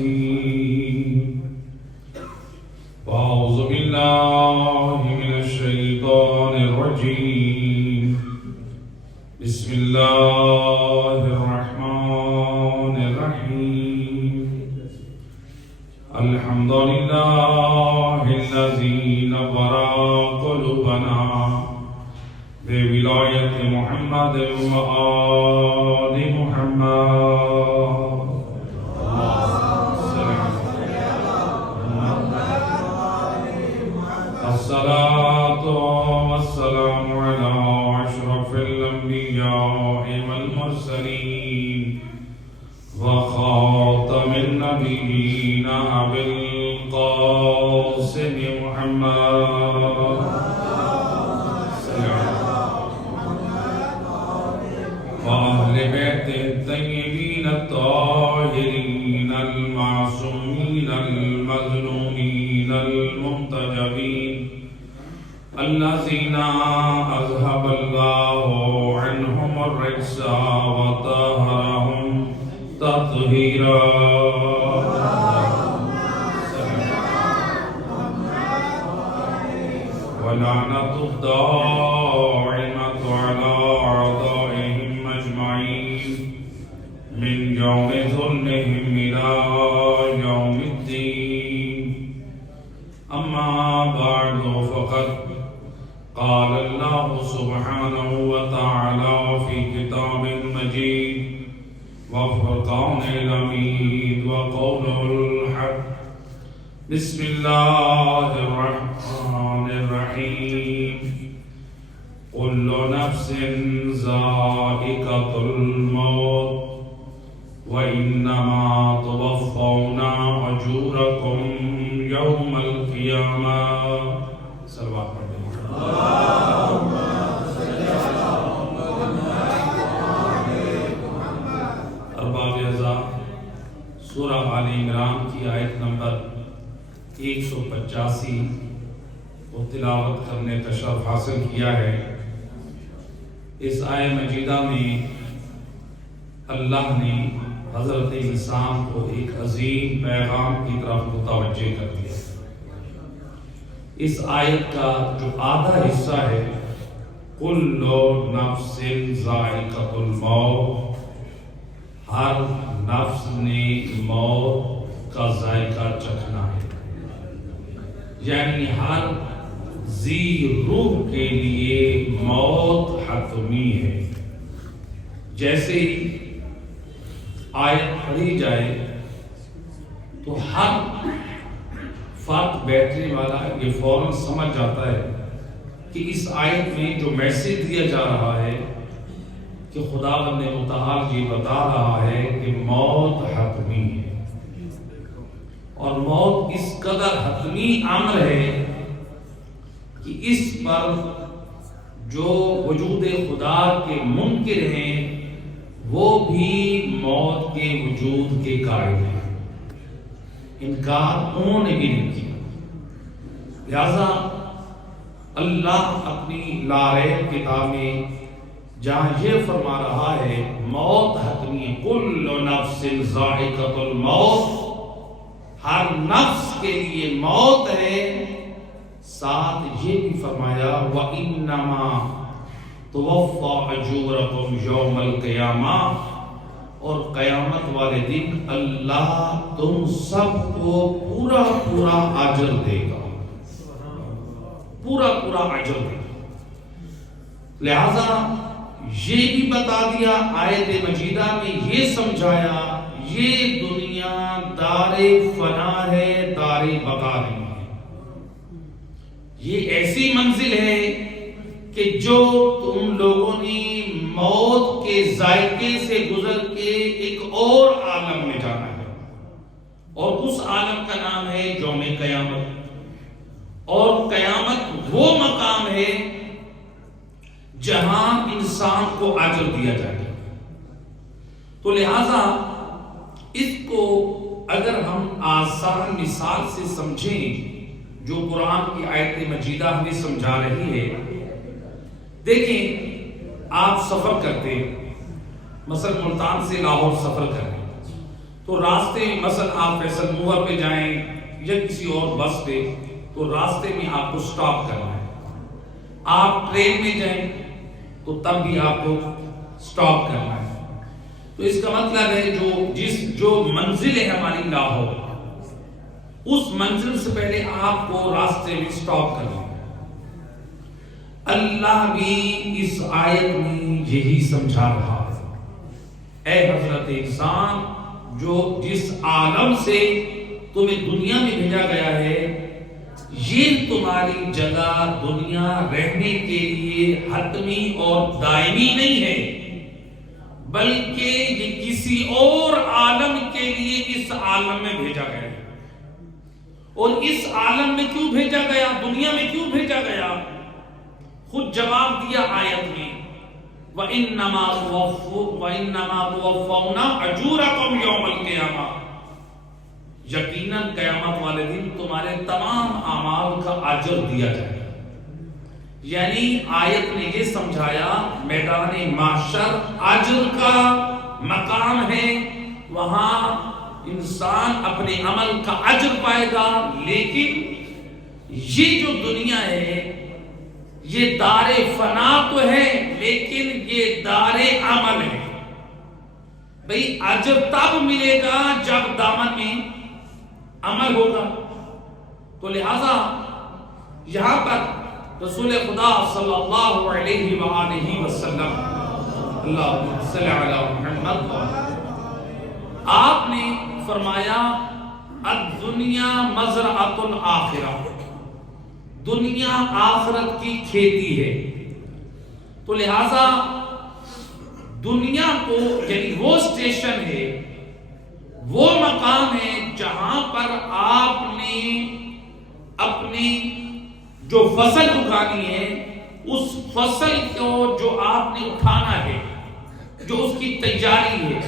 الرجيم وأعوذ بالله من الشيطان الرجيم بسم الله الرحمن الرحيم الحمد لله الذي نور قلوبنا بولاية محمد وآل محمد الصلاة والسلام على أشرف الأنبياء والمرسلين وخاتم النبيين أبي القاسم محمد وأهل بيته الطيبين الطاهرين المعصومين المظلومين المنتجبين الذين أذهب الله عنهم الرجس وطهرهم تطهيرا ولعنة الدائمة على أعدائهم أجمعين من يوم ظلمهم إلى يوم الدين أما بعد فقد قال الله سبحانه وتعالى في كتاب مجيد وفرقان الحميد وقوله الحق بسم الله الرحمن الرحيم كل نفس ذائقة الموت وإنما توفون أجوركم يوم القيامة صلوات پڑھیں اللهم صل على محمد ارباب اعزاز سورہ آل عمران کی آیت نمبر 185 کو تلاوت کرنے کا شرف حاصل کیا ہے۔ اس آیت مجیدہ میں اللہ نے حضرت انسان کو ایک عظیم پیغام کی طرف متوجہ کر دیا۔ اس آیت کا جو آدھا حصہ ہے کل نفس ذائقۃ الموت، ہر نفس نے موت کا ذائقہ چکھنا ہے، یعنی ہر ذی روح کے لیے موت حتمی ہے۔ جیسے ہی آیت پڑھی جائے تو ہر فرد بیٹھنے والا یہ فوراً سمجھ جاتا ہے کہ اس آیت میں جو میسج دیا جا رہا ہے کہ خداوند متعال یہ بتا رہا ہے کہ موت حتمی ہے، اور موت اس قدر حتمی امر ہے کہ اس پر جو وجود خدا کے منکر ہیں وہ بھی موت کے وجود کے قائل ہیں، انکار انہوں نے بھی نہیں کیا۔ لہذا اللہ اپنی لاریب کتاب میں جہاں یہ فرما رہا ہے موت حتمی ہے، کل نفس ذائقۃ الموت، ہر نفس کے لیے موت ہے، ساتھ یہ بھی فرمایا وَإِنَّمَا تُوَفَّى أَجُورَكُمْ يَوْمَ الْقِيَامَةِ، اور قیامت والے دن اللہ تم سب کو پورا پورا اجر دے گا، پورا پورا اجر دے گا۔ لہذا یہ بھی بتا دیا آیت مجیدہ میں، یہ سمجھایا یہ دنیا دار فنا ہے، دار بقا نہیں ہے۔ یہ ایسی منزل ہے کہ جو تم لوگوں نے موت کے ذائقے سے گزر کے ایک اور عالم میں جانا ہے، اور اس عالم کا نام ہے یوم قیامت، اور قیامت وہ مقام ہے جہاں انسان کو اجر دیا جائے گا۔ تو لہذا اس کو اگر ہم آسان مثال سے سمجھیں جو قرآن کی آیت مجیدہ ہمیں سمجھا رہی ہے، دیکھیں آپ سفر کرتے، مثلا ملتان سے لاہور سفر کریں تو تو راستے میں مثلا آپ فیصل موہر پہ جائیں یا کسی اور بس پہ، تو راستے میں آپ کو سٹاپ کرنا ہے. آپ ٹرین میں جائیں تو تب بھی آپ کو سٹاپ کرنا ہے. تو اس کا مطلب ہے جو منزل ہے ہماری لاہور، اس منزل سے پہلے آپ کو راستے میں سٹاپ کرنا ہے. اللہ بھی اس آیت میں یہی سمجھا رہا ہے. اے حضرت انسان، جس عالم سے تمہیں دنیا میں بھیجا گیا ہے، یہ تمہاری جگہ دنیا رہنے کے لیے حتمی اور دائمی نہیں ہے، بلکہ یہ کسی اور عالم کے لیے اس عالم میں بھیجا گیا ہے. اور اس عالم میں کیوں بھیجا گیا، دنیا میں کیوں بھیجا گیا؟ خود جواب دیا آیت میں، وَإِنَّمَا تُوَفَّوْنَ أَجُورَكُمْ يَوْمَ الْقِيَامَةِ، یقیناً قیامت والے دن تمہارے تمام اعمال کا اجر دیا جائے گا. یعنی آیت نے یہ سمجھایا میدان محشر اجر کا مقام ہے، وہاں انسان اپنے عمل کا اجر پائے گا. لیکن یہ جو دنیا ہے یہ دار فنا تو ہے، لیکن یہ دار عمل ہے. بھئی اجر تب ملے گا جب دامن میں عمل ہوگا. تو لہذا یہاں پر رسول خدا صلی اللہ علیہ وآلہ وسلم، اللہم صلی علی محمد، آپ نے فرمایا الدنیا مزرعۃ الآخرہ، دنیا آخرت کی کھیتی ہے. تو لہذا دنیا کو، یعنی وہ اسٹیشن ہے، وہ مقام ہے جہاں پر آپ نے اپنی جو فصل اگانی ہے، اس فصل کو جو آپ نے اٹھانا ہے، جو اس کی تیاری ہے،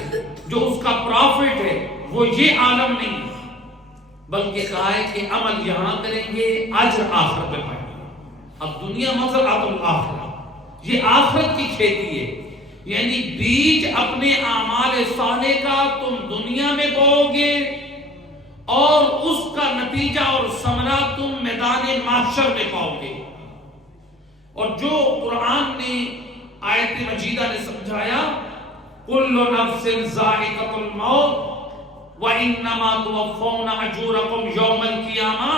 جو اس کا پروفٹ ہے، وہ یہ عالم نہیں، بلکہ کہا ہے کہ عمل یہاں کریں گے، اجر آخرت میں پائیں گے. اب دنیا مزرعۃ الآخرہ، یہ آخرت کی کھیتی ہے. یعنی بیج اپنے اعمال صالح کا تم دنیا میں بوؤ گے، اور اس کا نتیجہ اور ثمرہ تم میدان محشر میں پاؤ گے. اور جو قرآن نے آیت مجیدہ نے سمجھایا کل نفس ذائقۃ الموت وَإِنَّمَا تُوَفَّوْنَ أَجُورَكُمْ يَوْمَ الْقِيَامَةِ،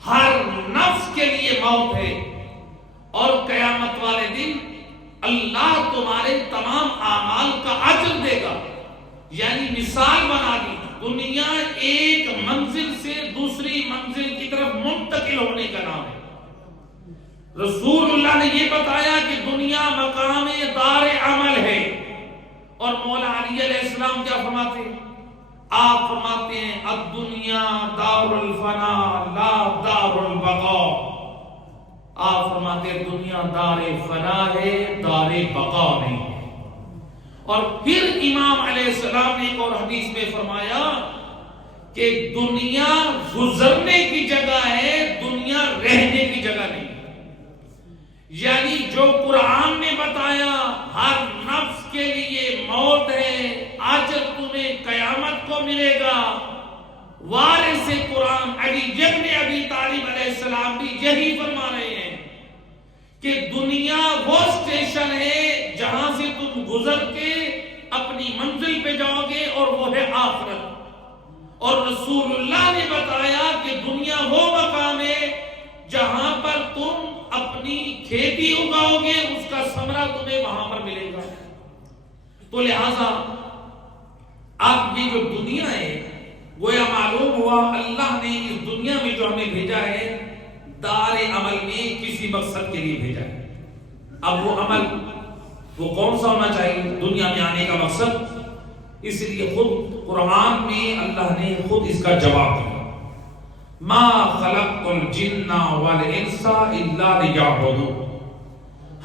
ہر نفس کے لیے موت ہے، اور قیامت والے دن اللہ تمہارے تمام اعمال کا اجر دے گا. یعنی مثال بنا دی، دنیا ایک منزل سے دوسری منزل کی طرف منتقل ہونے کا نام ہے. رسول اللہ نے یہ بتایا کہ دنیا مقام دار عمل ہے. اور مولا علی علیہ السلام کیا فرماتے ہیں؟ آپ فرماتے ہیں الدنیا دار الفنا لا دار البقاء. آپ فرماتے ہیں دنیا دار فنا ہے، دار بقا نہیں ہے. اور پھر امام علیہ السلام نے ایک اور حدیث میں فرمایا کہ دنیا گزرنے کی جگہ ہے، دنیا رہنے کی جگہ نہیں. یعنی جو قرآن نے بتایا ہر نفس کے لیے موت ہے، اجر تمہیں قیامت کو ملے گا، وارث قرآن علی ابن ابی طالب علیہ السلام بھی یہی فرما رہے ہیں کہ دنیا وہ اسٹیشن ہے جہاں سے تم گزر کے اپنی منزل پہ جاؤ گے، اور وہ ہے آخرت. اور رسول اللہ نے بتایا کہ دنیا وہ مقام ہے جہاں پر تم اپنی کھیتی اگاؤ گے، اس کا ثمرہ تمہیں وہاں پر ملے گا. تو لہذا اب یہ جو دنیا ہے، گویا معلوم ہوا اللہ نے اس دنیا میں جو ہمیں بھیجا ہے دار عمل میں کسی مقصد کے لیے بھیجا ہے. اب وہ عمل وہ کون سا ہونا چاہیے دنیا میں آنے کا مقصد؟ اس لیے خود قرآن میں اللہ نے خود اس کا جواب دیا، ما خلقت الجن والانس الا لیعبدون.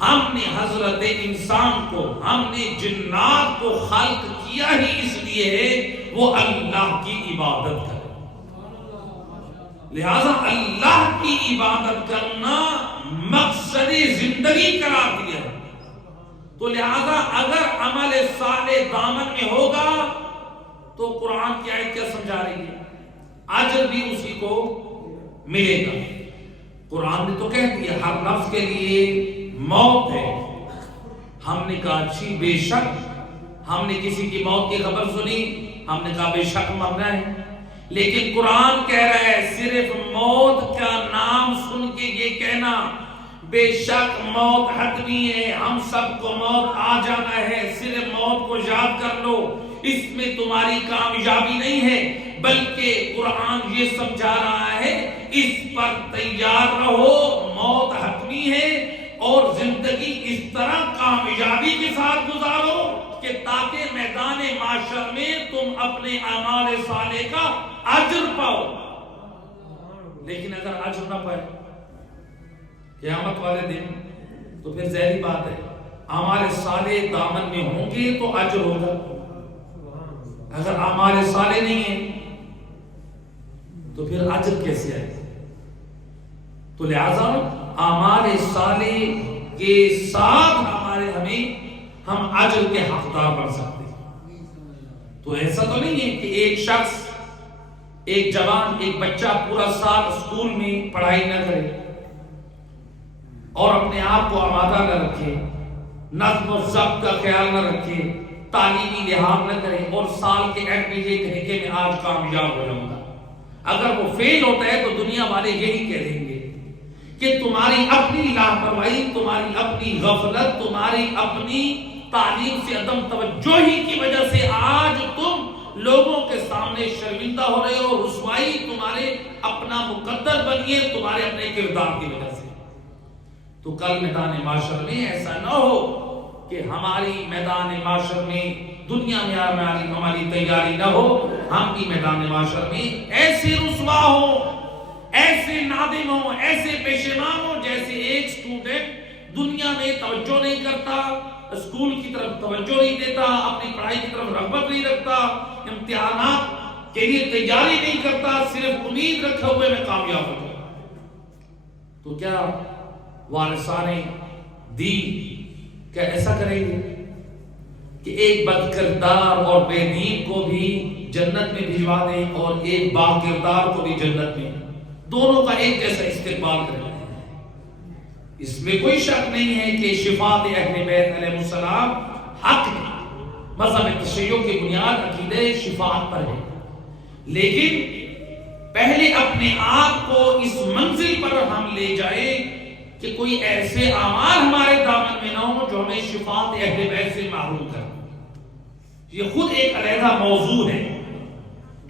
ہم نے حضرت انسان کو، ہم نے جنات کو خلق کیا ہی اس لیے ہے وہ اللہ کی عبادت کرے. لہذا اللہ کی عبادت کرنا مقصد زندگی قرار دیا ہے. تو لہذا اگر عمل صالح دامن میں ہوگا تو قرآن کی آیت کیا سمجھا رہی ہے؟ اجر بھی اسی کو ملے گا۔ قرآن نے تو کہہ دیا ہر نفس کے لیے موت ہے۔ ہم نے کہا اچھی بے شک، ہم نے کسی کی موت کی خبر سنی، ہم نے کہا بے شک مرنا ہے، لیکن قرآن کہہ رہا ہے صرف موت کا نام سن کے یہ کہنا بے شک موت حتمی ہے، ہم سب کو موت آ جانا ہے، صرف موت کو یاد کر لو، اس میں تمہاری کامیابی نہیں ہے، بلکہ قرآن یہ سمجھا رہا ہے اس پر تیار رہو، موت حتمی ہے، اور زندگی اس طرح کامیابی کے ساتھ گزارو کہ تاکہ میدان معاشر میں تم اپنے اعمال صالح کا اجر پاؤ۔ لیکن اگر اجر نہ پائے قیامت والے دن تو پھر ظاہری بات ہے اعمال صالح دامن میں ہوں گے تو اجر ہوگا، اگر اعمال صالح نہیں ہیں تو پھر اجر کیسے آئے؟ تو لہذا اعمال صالح کے ساتھ ہم اجر کے حقدار بن سکتے ہیں۔ تو ایسا تو نہیں ہے کہ ایک شخص، ایک جوان، ایک بچہ پورا سال اسکول میں پڑھائی نہ کرے اور اپنے آپ کو آمادہ نہ رکھے، نظم و ضبط کا خیال نہ رکھے، تعلیمی لحاظ نہ کرے، اور سال کے اینڈ میں یہ کہے کہ میں آج کامیاب ہو جاؤں گا۔ اگر وہ فیل ہوتا ہے تو دنیا والے یہی کہہ دیں گے کہ تمہاری اپنی لاپرواہی، تمہاری اپنی غفلت، تمہاری اپنی تعلیم سے عدم توجہی کی وجہ سے آج تم لوگوں کے سامنے شرمندہ ہو رہے ہو، رسوائی تمہارے اپنا مقدر بنی ہے تمہارے اپنے کردار کی وجہ سے۔ تو کل میدان معاشر میں ایسا نہ ہو کہ ہماری میدان معاشر میں دنیا میں ہماری تیاری نہ ہو، ہم بھی میدان معاشر میں ایسے رسوا ہوں، ایسے نادم ہوں، ایسے پشیمان ہوں جیسے ایک اسٹوڈنٹ دنیا میں توجہ نہیں کرتا، اسکول کی طرف توجہ نہیں دیتا، اپنی پڑھائی کی طرف رغبت نہیں رکھتا، امتحانات کے لیے تیاری نہیں کرتا، صرف امید رکھے ہوئے میں کامیاب ہو جاؤں۔ تو کیا وارثان دین کیا ایسا کریں گے کہ ایک بد کردار اور بے دین کو بھی جنت میں بھجوا دیں اور ایک با کردار کو بھی جنت میں، دونوں کا ایک جیسا استقبال کریں؟ اس میں کوئی شک نہیں ہے کہ شفاعت اہل بیت علیہ السلام حق ہے، مذہب تشیع کی بنیاد عقیدہ شفاعت پر ہے، لیکن پہلے اپنے آپ کو اس منزل پر ہم لے جائیں کہ کوئی ایسے اعمال ہمارے دامن میں نہ ہو جو ہمیں شفاعت اہل بیت سے محروم کر۔ یہ خود ایک علیحدہ موضوع ہے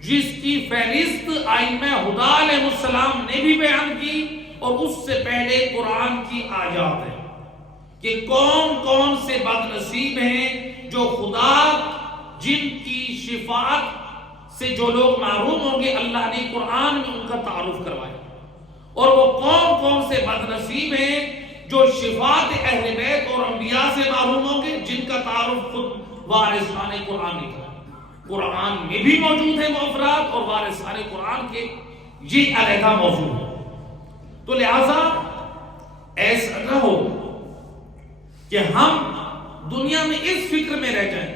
جس کی فہرست ائمہ ہدی علیہ السلام نے بھی بیان کی، اور اس سے پہلے قرآن کی آیات ہے کہ کون کون سے بد نصیب ہیں جو خدا جن کی شفاعت سے جو لوگ محروم ہوں گے، اللہ نے قرآن میں ان کا تعارف کروایا، اور وہ کون کون سے بد نصیب ہیں جو شفاعت اہل بیت اور انبیاء سے محروم ہوں گے، جن کا تعارف خود وارثان قرآن نے کیا۔ قرآن میں بھی موجود ہے وہ افراد، اور وارثان قرآن کے یہ علیحدہ موضوع ہے۔ تو لہذا ایسا نہ ہو کہ ہم دنیا میں اس فکر میں رہ جائیں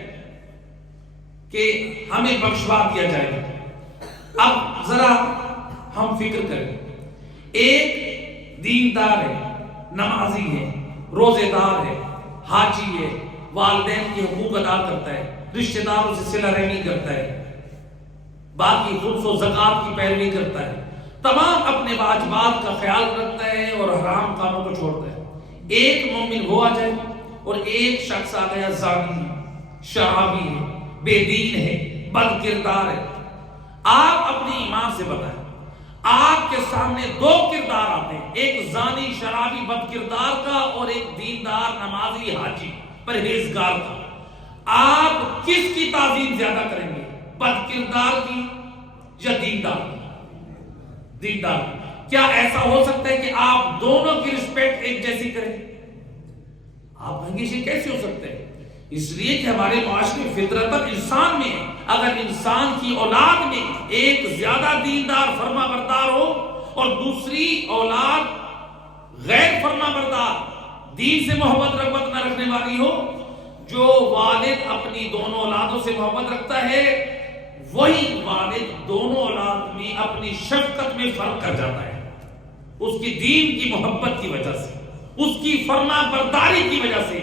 کہ ہمیں بخشوا دیا جائے گا۔ اب ذرا ہم فکر کریں، ایک دیندار ہے، نمازی ہے، روزے دار ہے، حاجی ہے، والدین کے حقوق ادا کرتا ہے، رشتہ داروں سے صلہ رحمی کرتا ہے، باقی خمس و زکوٰۃ کی پیروی کرتا ہے، تمام اپنے واجبات کا خیال رکھتا ہے اور حرام کاموں کو چھوڑتا ہے۔ ایک مومن وہ آ جائے اور ایک شخص آ گیا زانی ہے، شرابی ہے، بے دین ہے، بد کردار ہے، آپ اپنی ایمان سے بتائیں، آپ کے سامنے دو کردار آتے ہیں، ایک زانی شرابی بد کردار کا اور ایک دیندار نمازی حاجی پرہیزگار کا، آپ کس کی تعظیم زیادہ کریں گے، بد کردار کی یا دیندار کی؟ دیندار۔ کیا ایسا ہو سکتا ہے کہ آپ دونوں کی رسپیکٹ ایک جیسی کریں؟ آپ ہنگیشی کیسے ہو سکتے ہیں؟ اس لیے کہ ہمارے معاشرے فطرتاً انسان میں ہے، اگر انسان کی اولاد میں ایک زیادہ دیندار فرما بردار ہو اور دوسری اولاد غیر فرما بردار، دین سے محبت رغبت نہ رکھنے والی ہو، جو والد اپنی دونوں اولادوں سے محبت رکھتا ہے وہی والد دونوں اولاد میں اپنی شفقت میں فرق کر جاتا ہے، اس کی دین کی محبت کی وجہ سے، اس کی فرما برداری کی وجہ سے۔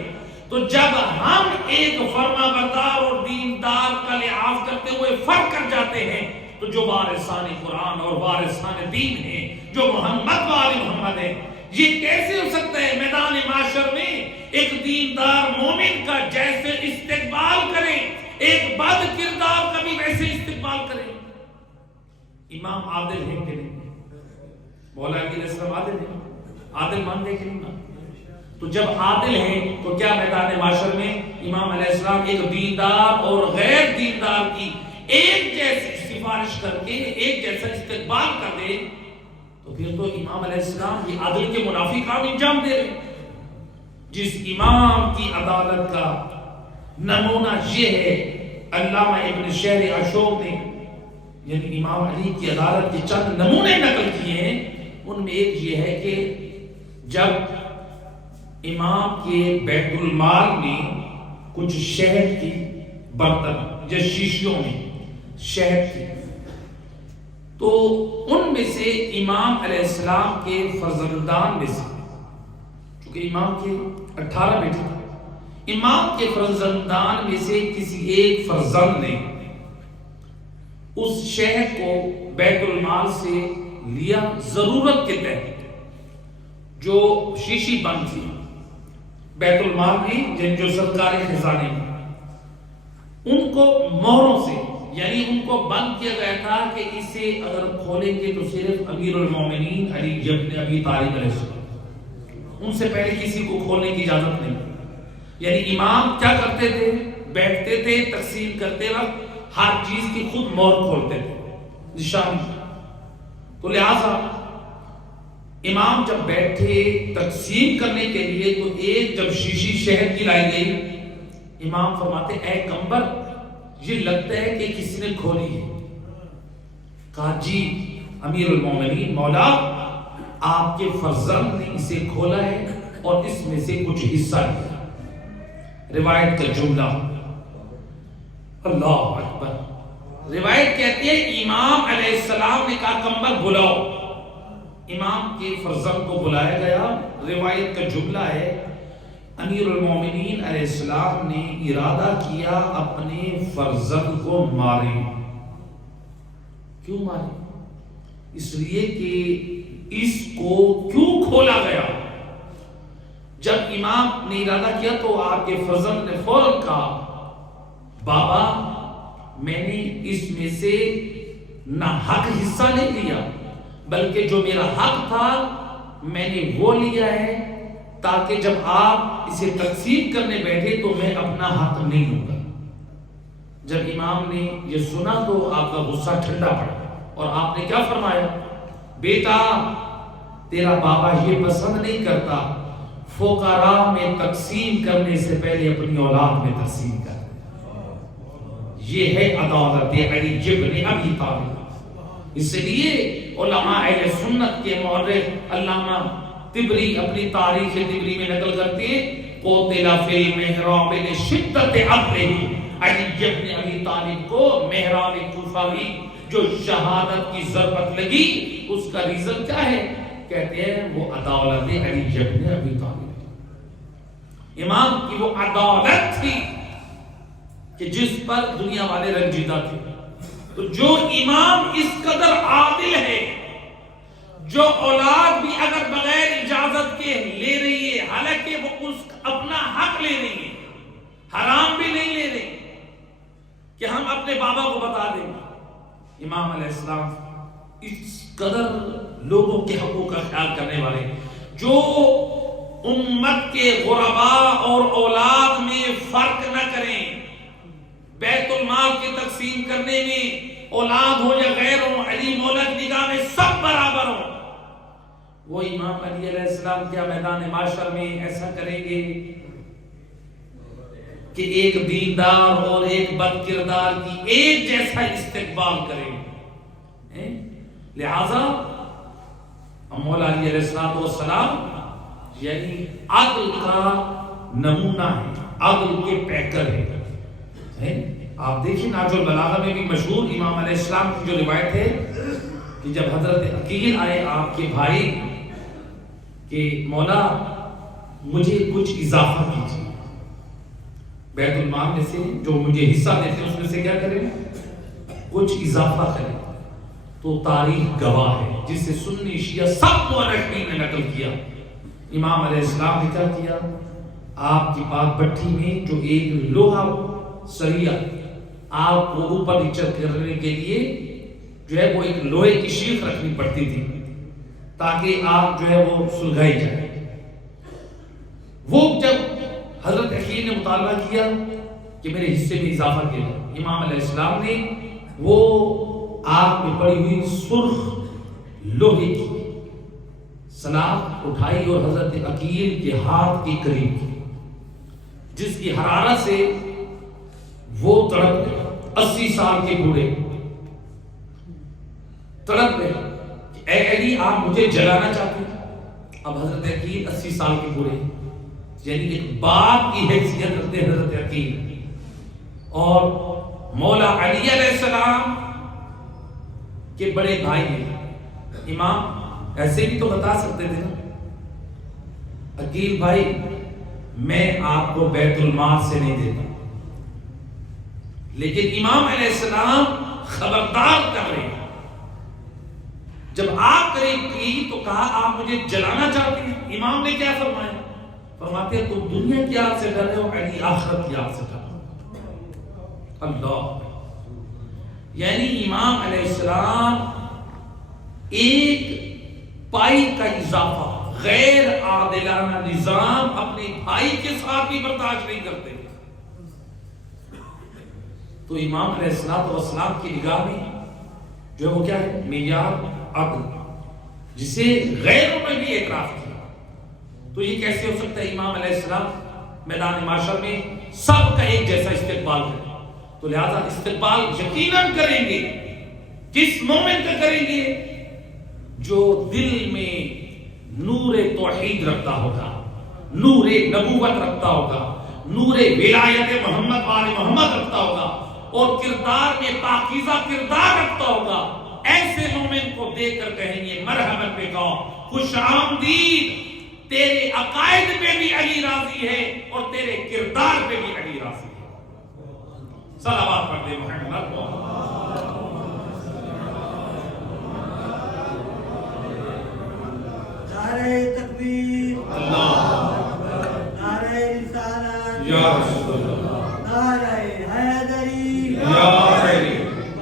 تو جب ہم ایک فرما بردار اور دیندار کا لحاظ کرتے ہوئے فرق کر جاتے ہیں، تو جو وارثان قرآن اور وارثان دین ہیں، جو محمد و آل محمد ہیں، یہ کیسے ہو سکتا ہے میدان معاشر میں ایک دیندار مومن کا جیسے استقبال کریں، ایک بد کردار کا بھی ویسے استقبال کریں؟ امام عادل ہے کہ نہیں؟ مولا علیہ السلام عادل ہے، عادل مان دے کہ نہیں مان؟ تو جب عادل ہیں تو کیا میدان معاشر میں امام علیہ السلام ایک دیندار اور غیر دیندار کی ایک جیسی سفارش کر کے ایک جیسا استقبال کر دے، تو پھر تو امام علیہ السلام یہ عدل کے منافی کام انجام دے رہے۔ جس امام کی عدالت کا نمونہ یہ ہے، علامہ ابن شہر اشوق نے یعنی امام علی کی عدالت کے چند نمونے نقل کیے ہیں، ان میں ایک یہ ہے کہ جب امام کے بیت المال میں کچھ شہد کی برتن یا شیشیوں میں شہد کی، تو ان میں سے امام علیہ السلام کے فرزندان میں سے، چونکہ امام کے 18 بیٹے تھے، امام کے فرزندان میں سے کسی ایک فرزند نے اس شہد کو بیت المال سے لیا، ضرورت کے تحت جو شیشی بند تھی بیت المال میں، جو سرکاری خزانے میں، ان کو مہروں سے یعنی ان کو بند کیا گیا تھا کہ اسے اگر کھولیں گے تو صرف امیر المومنین علی ابن ابی طالب علیہ السلام، ان سے پہلے کسی کو کھولنے کی اجازت نہیں۔ یعنی امام کیا کرتے تھے؟ بیٹھتے تھے، تقسیم کرتے وقت ہر چیز کی خود مہر کھولتے تھے، نشان۔ تو لہذا امام جب بیٹھے تقسیم کرنے کے لیے تو ایک جب شیشی شہد کی لائی گئی، امام فرماتے اے کمبر، یہ لگتا ہے کہ کسی نے کھولی ہے۔ کہا جی امیر المومنین، مولا آپ کے فرزند نے اسے کھولا ہے اور اس میں سے کچھ حصہ لیا۔ روایت کا جملہ، اللہ اکبر، روایت کہتی ہے امام علیہ السلام نے کہا کمبر بلاؤ، امام کے فرزند کو بلایا گیا۔ روایت کا جملہ ہے امیر المومنین علیہ السلام نے ارادہ کیا اپنے فرزند کو مارے۔ کیوں مارے؟ اس لیے کہ اس کو کیوں کھولا گیا۔ جب امام نے ارادہ کیا تو آپ کے فرزند نے فوراً کہا بابا میں نے اس میں سے نہ حق حصہ نہیں لیا، بلکہ جو میرا حق تھا میں نے وہ لیا ہے تاکہ جب آپ اسے تقسیم کرنے بیٹھے تو میں اپنا حق نہیں لوں گا۔ جب امام نے یہ سنا تو آپ کا غصہ ٹھنڈا پڑا اور آپ نے کیا فرمایا؟ بیٹا تیرا بابا یہ پسند نہیں کرتا فقراء میں تقسیم کرنے سے پہلے اپنی اولاد میں تقسیم کر۔ یہ ہے عدالت علی ابن ابی طالب۔ اس لیے علماء اہل سنت کے مورخ علامہ طبری اپنی تاریخ طبری میں نقل کرتے ہیں قتل فی المحراب لشدت عقلہ، علی ابن ابی طالب کو محراب کوفہ میں جو شہادت کی ضربت لگی اس کا ریزن کیا ہے؟ کہتے ہیں وہ عدالت علی ابن ابی طالب، امام کی وہ عدالت تھی کہ جس پر دنیا والے رنجیدہ تھے۔ تو جو امام اس قدر عادل ہے، جو اولاد بھی اگر بغیر اجازت کے لے رہی ہے، حالانکہ وہ اس اپنا حق لے رہی ہے، حرام بھی نہیں لے رہے کہ ہم اپنے بابا کو بتا دیں گے، امام علیہ السلام اس قدر لوگوں کے حقوق کا خیال کرنے والے، جو امت کے غرباء اور اولاد میں فرق نہ کریں، بیت المال کی تقسیم کرنے میں اولاد ہو یا غیر ہو، علی مولا کی نگاہ میں سب برابر ہو۔ وہ امام علی علیہ السلام کیا میدان معاشر میں ایسا کریں گے کہ ایک دیندار اور ایک بد کردار کی ایک جیسا استقبال کریں؟ لہذا مولا علی علیہ السلام یعنی عدل کا نمونہ ہے، عدل کے پیکر ہے۔ آپ دیکھیں ناج البلاغہ میں بھی مشہور امام علیہ السلام کی جو روایت ہے کہ جب حضرت عقیل آئے آپ کے بھائی کہ مولا مجھے کچھ اضافہ کیجیے، بیت المال میں سے جو مجھے حصہ دیتے ہیں اس میں سے کیا کریں، کچھ اضافہ کریں. تو تاریخ گواہ ہے جس سے سنی شیعہ سب مورخین نے نقل کیا. امام علیہ السلام نے کیا کیا، آپ کی پاک بٹھی میں جو ایک لوہا سریا آپ کو اوپر نیچے کرنے کے لیے جو ہے وہ ایک لوہے کی شیخ رکھنی پڑتی تھی تاکہ آپ جو ہے وہ سلگائی جائے. وہ جب حضرت عقیل نے مطالبہ کیا کہ میرے حصے میں اضافہ کیا، امام علیہ السلام نے وہ آگ میں پڑی ہوئی سرخ لوہے کی سلاخ اٹھائی اور حضرت عقیل کے ہاتھ کے قریب کی، جس کی حرارت سے وہ تڑپ گئے. 80 سال کے بوڑھے تڑپ گئے کہ اے علی آپ مجھے جلانا چاہتے ہیں. اب حضرت عقیل 80 سال کے بوڑھے، یعنی ایک باپ کی حیثیت رکھتے ہیں حضرت عقیل، اور مولا علی علیہ السلام کے بڑے بھائی ہیں. امام ایسے بھی تو بتا سکتے تھے نا، عقیل بھائی میں آپ کو بیت المال سے نہیں دیتا، لیکن امام علیہ السلام خبردار کر رہے ہیں. جب آپ قریب کی تو کہا آپ مجھے جلانا چاہتے ہیں. امام نے کیا فرمایا؟ فرماتے ہیں تم دنیا کی آگ سے ڈر رہے ہو، علی آخرت کی آگ سے ڈر رہے ہو. اللہ، یعنی امام علیہ السلام ایک پائی کا اضافہ، غیر عادلانہ نظام اپنے بھائی کے ساتھ بھی برداشت نہیں کرتے. تو امام علیہ السلام کی نگاہ میں جو ہے وہ کیا ہے، معیار عدل، جسے غیروں نے بھی اعتراف کیا. تو یہ کیسے ہو سکتا ہے امام علیہ السلام میدان معاشر میں سب کا ایک جیسا استقبال کریں؟ تو لہذا استقبال یقیناً کریں گے. کس مومن کا کریں گے؟ جو دل میں نور توحید رکھتا ہوگا، نور نبوت رکھتا ہوگا، نور ولایت محمد وال محمد رکھتا ہوگا، اور کردار میں پاکیزہ کردار رکھتا ہوگا. ایسے مومن کو دیکھ کر کہیں گے مرحبا بک، خوش آمدید، تیرے عقائد پہ بھی علی راضی ہے اور تیرے کردار پہ بھی علی راضی ہے. صلوات پڑھ دے محمد کو. نعرہ تکبیر، نعرہ رسالت، یا رسول اللہ، نعرہ حیدری، یا حیدری،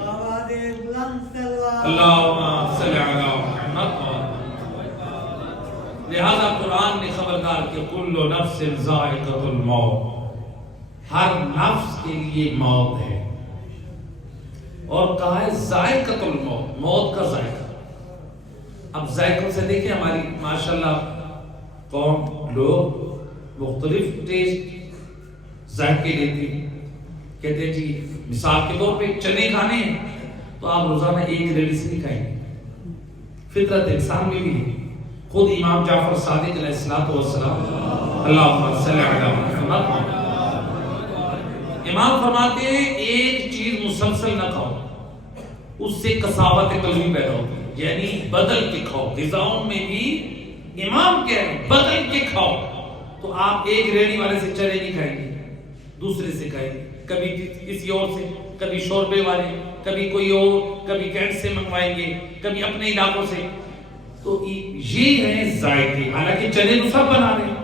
آواز بلند سلوات، اللہم صلی علی محمد. لہذا قرآن نے خبردار کہ کل نفس ذائقۃ الموت، ہر نفس کے لیے موت ہے، اور کہا ہے ذائقۃ الموت، موت کا ذائقہ. اب ذائقوں سے دیکھیں ہماری ماشاءاللہ قوم لوگ مختلف ٹیسٹ ذائقے لیتے ہیں. کہتے ہیں جی مثال کے طور پہ چنے کھانے ہیں تو آپ روزانہ ایک ریڑھی سے نہیں کھائیں گے، فطرت انسان میں بھی ہے. خود امام جعفر صادق علیہ السلام اللہم صلی علی محمد، امام فرماتے ہیں ایک چیز مسلسل نہ کھاؤ، اس سے کساوت قلبی پیدا ہوتی ہے، یعنی بدل کے کھاؤ. غذاؤں میں بھی امام کہہ رہے ہیں بدل کے کھاؤ. تو آپ ایک ریڑھی والے سے چنے نہیں کھائیں گے، دوسرے سے کھائیں گے، کبھی کسی اور سے، کبھی شوربے والے، کبھی کوئی اور، کبھی کینٹ سے منگوائیں گے، کبھی اپنے علاقوں سے. تو یہ ہے ذائقے. حالانکہ چنے تو سب بنا رہے ہیں،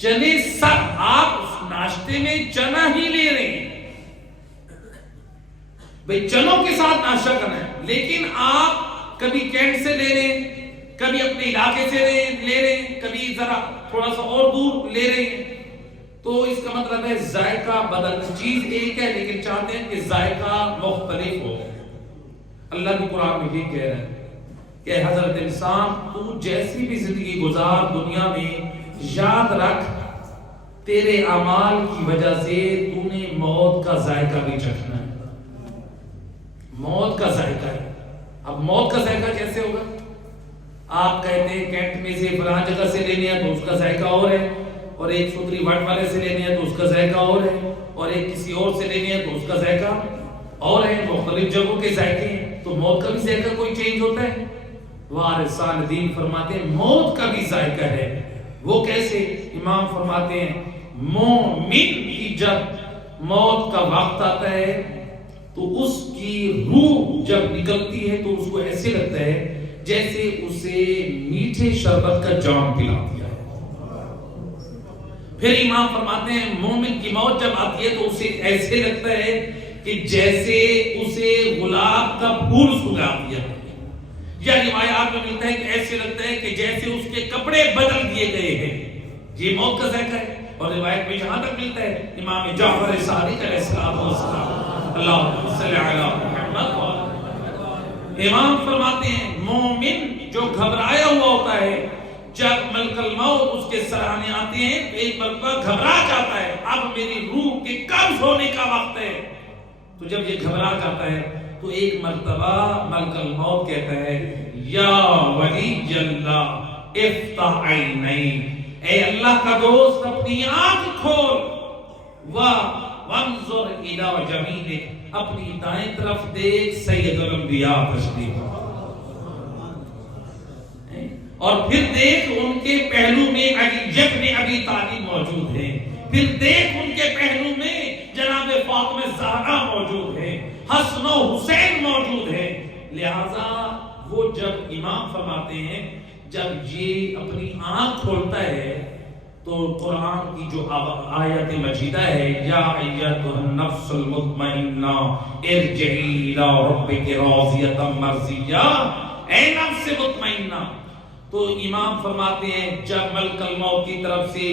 چنے سب، آپ اس ناشتے میں چنا ہی لے رہے ہیں، بھئی چنوں کے ساتھ ناشتہ کرنا ہے، لیکن آپ کبھی کینٹ سے لے رہے ہیں، کبھی اپنے علاقے سے لے رہے ہیں، کبھی ذرا تھوڑا سا اور دور لے رہے ہیں. تو اس کا مطلب ہے ذائقہ بدل، چیز ایک ہے لیکن چاہتے ہیں کہ ذائقہ مختلف ہو. اللہ کی قرآن میں یہ کہہ رہا ہے کہ حضرت انسان تو جیسی بھی زندگی گزار دنیا میں، یاد رکھ تیرے اعمال کی وجہ سے تو نے موت کا ذائقہ بھی چکھنا ہے. موت کا ذائقہ ہے. اب موت کا ذائقہ کیسے ہوگا؟ آپ کہتے ہیں کینٹ میں سے فلاں جگہ سے لینے ہیں تو اس کا ذائقہ اور ہے، اور ایک سوتری وٹ والے سے لینے ہے تو اس کا ذائقہ اور ہے، اور ایک کسی اور سے لینے ہے تو اس کا ذائقہ اور ہے، مختلف جگہوں کے ذائقے ہیں، تو موت کا بھی ذائقہ کوئی چینج ہوتا ہے؟ وارثان دین فرماتے ہیں موت کا بھی ذائقہ ہے۔ وہ کیسے؟ امام فرماتے ہیں مومن کی جب موت کا وقت آتا ہے تو اس کی روح جب نکلتی ہے تو اس کو ایسے لگتا ہے جیسے اسے میٹھے شربت کا جام پلا دیا ہے۔ پھر امام فرماتے ہیں مومن کی موت جب آتی ہے تو اسے ایسے لگتا ہے کہ جیسے اسے گلاب کا پھول سلا دیا ہے، یا روایات میں ملتا ہے کہ ایسے لگتا ہے کہ جیسے اس کے کپڑے بدل دیے گئے ہیں۔ یہ موت کا ذائقہ ہے۔ اور روایت میں جہاں تک ملتا ہے امام جعفر صادق علیہ السلام اللہ صلی علی محمد، امام فرماتے ہیں مومن جو گھبرایا ہوا ہوتا ہے جب ملک الموت اس کے سرانے آتے ہیں تو ایک مرتبہ گھبرا جاتا ہے، اب میری روح کے قبض ہونے کا وقت ہے۔ تو جب یہ گھبرا جاتا ہے تو ایک مرتبہ ملک الموت کہتا ہے یا ولی اللہ افتح عینیک، اے اللہ کا دوست اپنی آنکھ کھول، وانظر الی جمیلک، اپنی دائیں طرف دیکھ سید الانبیاء تشریف، اور پھر دیکھ ان کے پہلو میں علی ابن ابی طالب موجود ہیں، پھر دیکھ ان کے پہلو میں جناب فاطمہ زہرا موجود ہے، حسن و حسین موجود ہے۔ لہذا وہ جب امام فرماتے ہیں جب یہ اپنی آنکھ کھولتا ہے تو قرآن کی جو آیت مجیدہ ہے یا ایتھا النفس المطمئنہ ارجعی الی ربک راضیۃ مرضیہ، اے نفس مطمئنہ، تو امام فرماتے ہیں جب ملک الموت کی طرف سے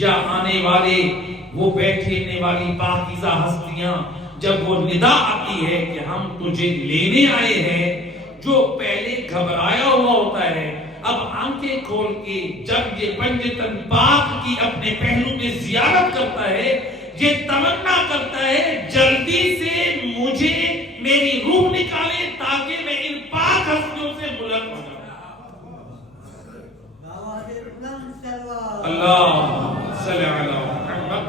یا آنے والے وہ بیٹھنے والی پاکیزہ ہستیاں جب وہ ندا آتی ہے کہ ہم تجھے لینے آئے ہیں، جو پہلے گھبرایا ہوا ہوتا ہے اب آنکھیں کھول کے جب یہ پنجتن پاک کی اپنے پہلو میں زیارت کرتا ہے، یہ تمنا کرتا ہے جلدی سے مجھے میری روح نکالے تاکہ میں ان پاک ہستیوں سے ملک ہو جاؤں۔ اللہ صلی علی محمد۔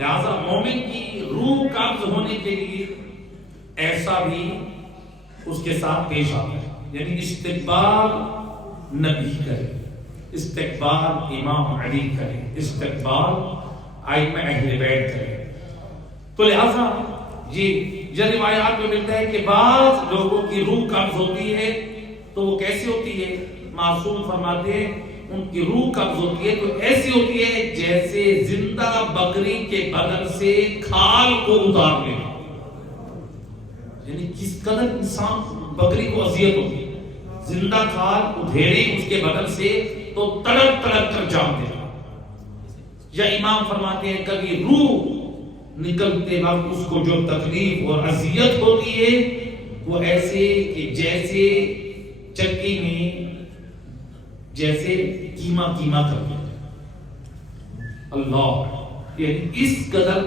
لہذا مومن کی روح قبض ہونے کے لیے ایسا بھی اس کے ساتھ پیش آتا ہے، یعنی استقبال نبی کرے، استقبال امام علی کرے، استقبال ائمہ اہل بیت کرے۔ تو لہذا یہ روایات میں ملتا ہے کہ بعض لوگوں کی روح قبض ہوتی ہے تو وہ کیسے ہوتی ہے؟ معصوم فرماتے ہیں ان کی روح قبض ہوتی ہے تو ایسی ہوتی ہے جیسے زندہ بکری کے بدن سے کھال کو اتار لے، یعنی کس قدر انسان بکری کو اذیت ہوتی ہے، زندہ کھال ادھیڑی اس کے بدن سے تو تڑپ تڑپ کر جان دے۔ یا امام فرماتے ہیں کبھی روح نکلتے وقت اس کو جو تکلیف اور اذیت ہوتی ہے وہ ایسے کہ جیسے چکی میں جیسے کیما کیما کر دیا، اللہ، یعنی اس قدر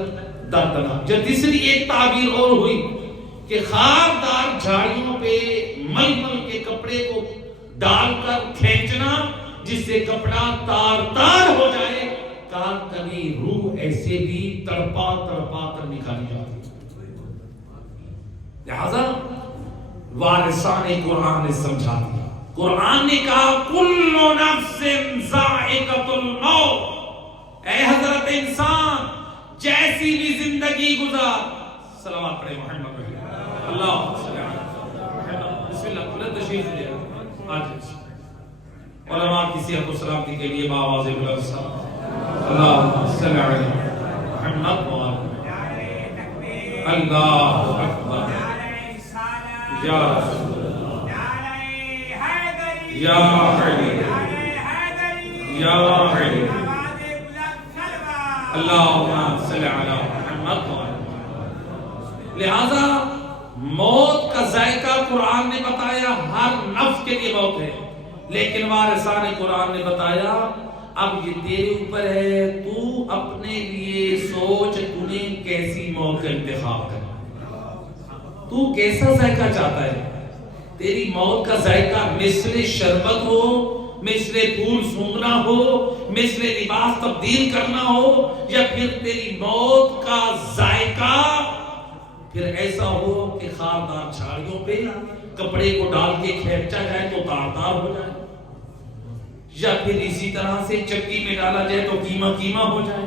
دردناک۔ جب تیسری ایک تعبیر اور ہوئی کہ خاردار جھاڑیوں پہ مل مل کے کپڑے کو ڈال کر کھینچنا جس سے کپڑا تار تار ہو جائے، کہا کبھی روح ایسے بھی تڑپا تڑپا کر نکالی جاتی۔ لہذا وارثان قرآن نے سمجھا دیا، قرآن نے کہا کل نفس ذائقۃ الموت، اے حضرت انسان جیسی بھی زندگی گزار، صلوات پڑھے محمد اللہ صلی اللہ علیہ وسلم۔ بسم اللہ کھلے تشریف لے آج علماء کی صحت و سلامتی کے لیے بآواز بلند اللہ صلی علی محمد اللہ اکبر یا رسول یا علی یا علی اللہم صلی علی محمد۔ لہذا موت کا ذائقہ قرآن نے بتایا ہر نفس کے لیے موت ہے، لیکن وارثان قرآن نے بتایا اب یہ تیرے اوپر ہے، تو اپنے لیے سوچ تُونے کیسی موت کا انتخاب کر، تو کیسا ذائقہ چاہتا ہے؟ تیری موت کا ذائقہ مثل شربت ہو مثل پھول سونگنا ہو، مثل لباس تبدیل کرنا ہو، یا پھر تیری موت کا ذائقہ پھر ایسا ہو کہ خاردار جھاڑیوں پہ کپڑے کو ڈال کے کھینچا جائے تو تار ہو جائے، یا پھر اسی طرح سے چکی میں ڈالا جائے تو کیما کیما ہو جائے،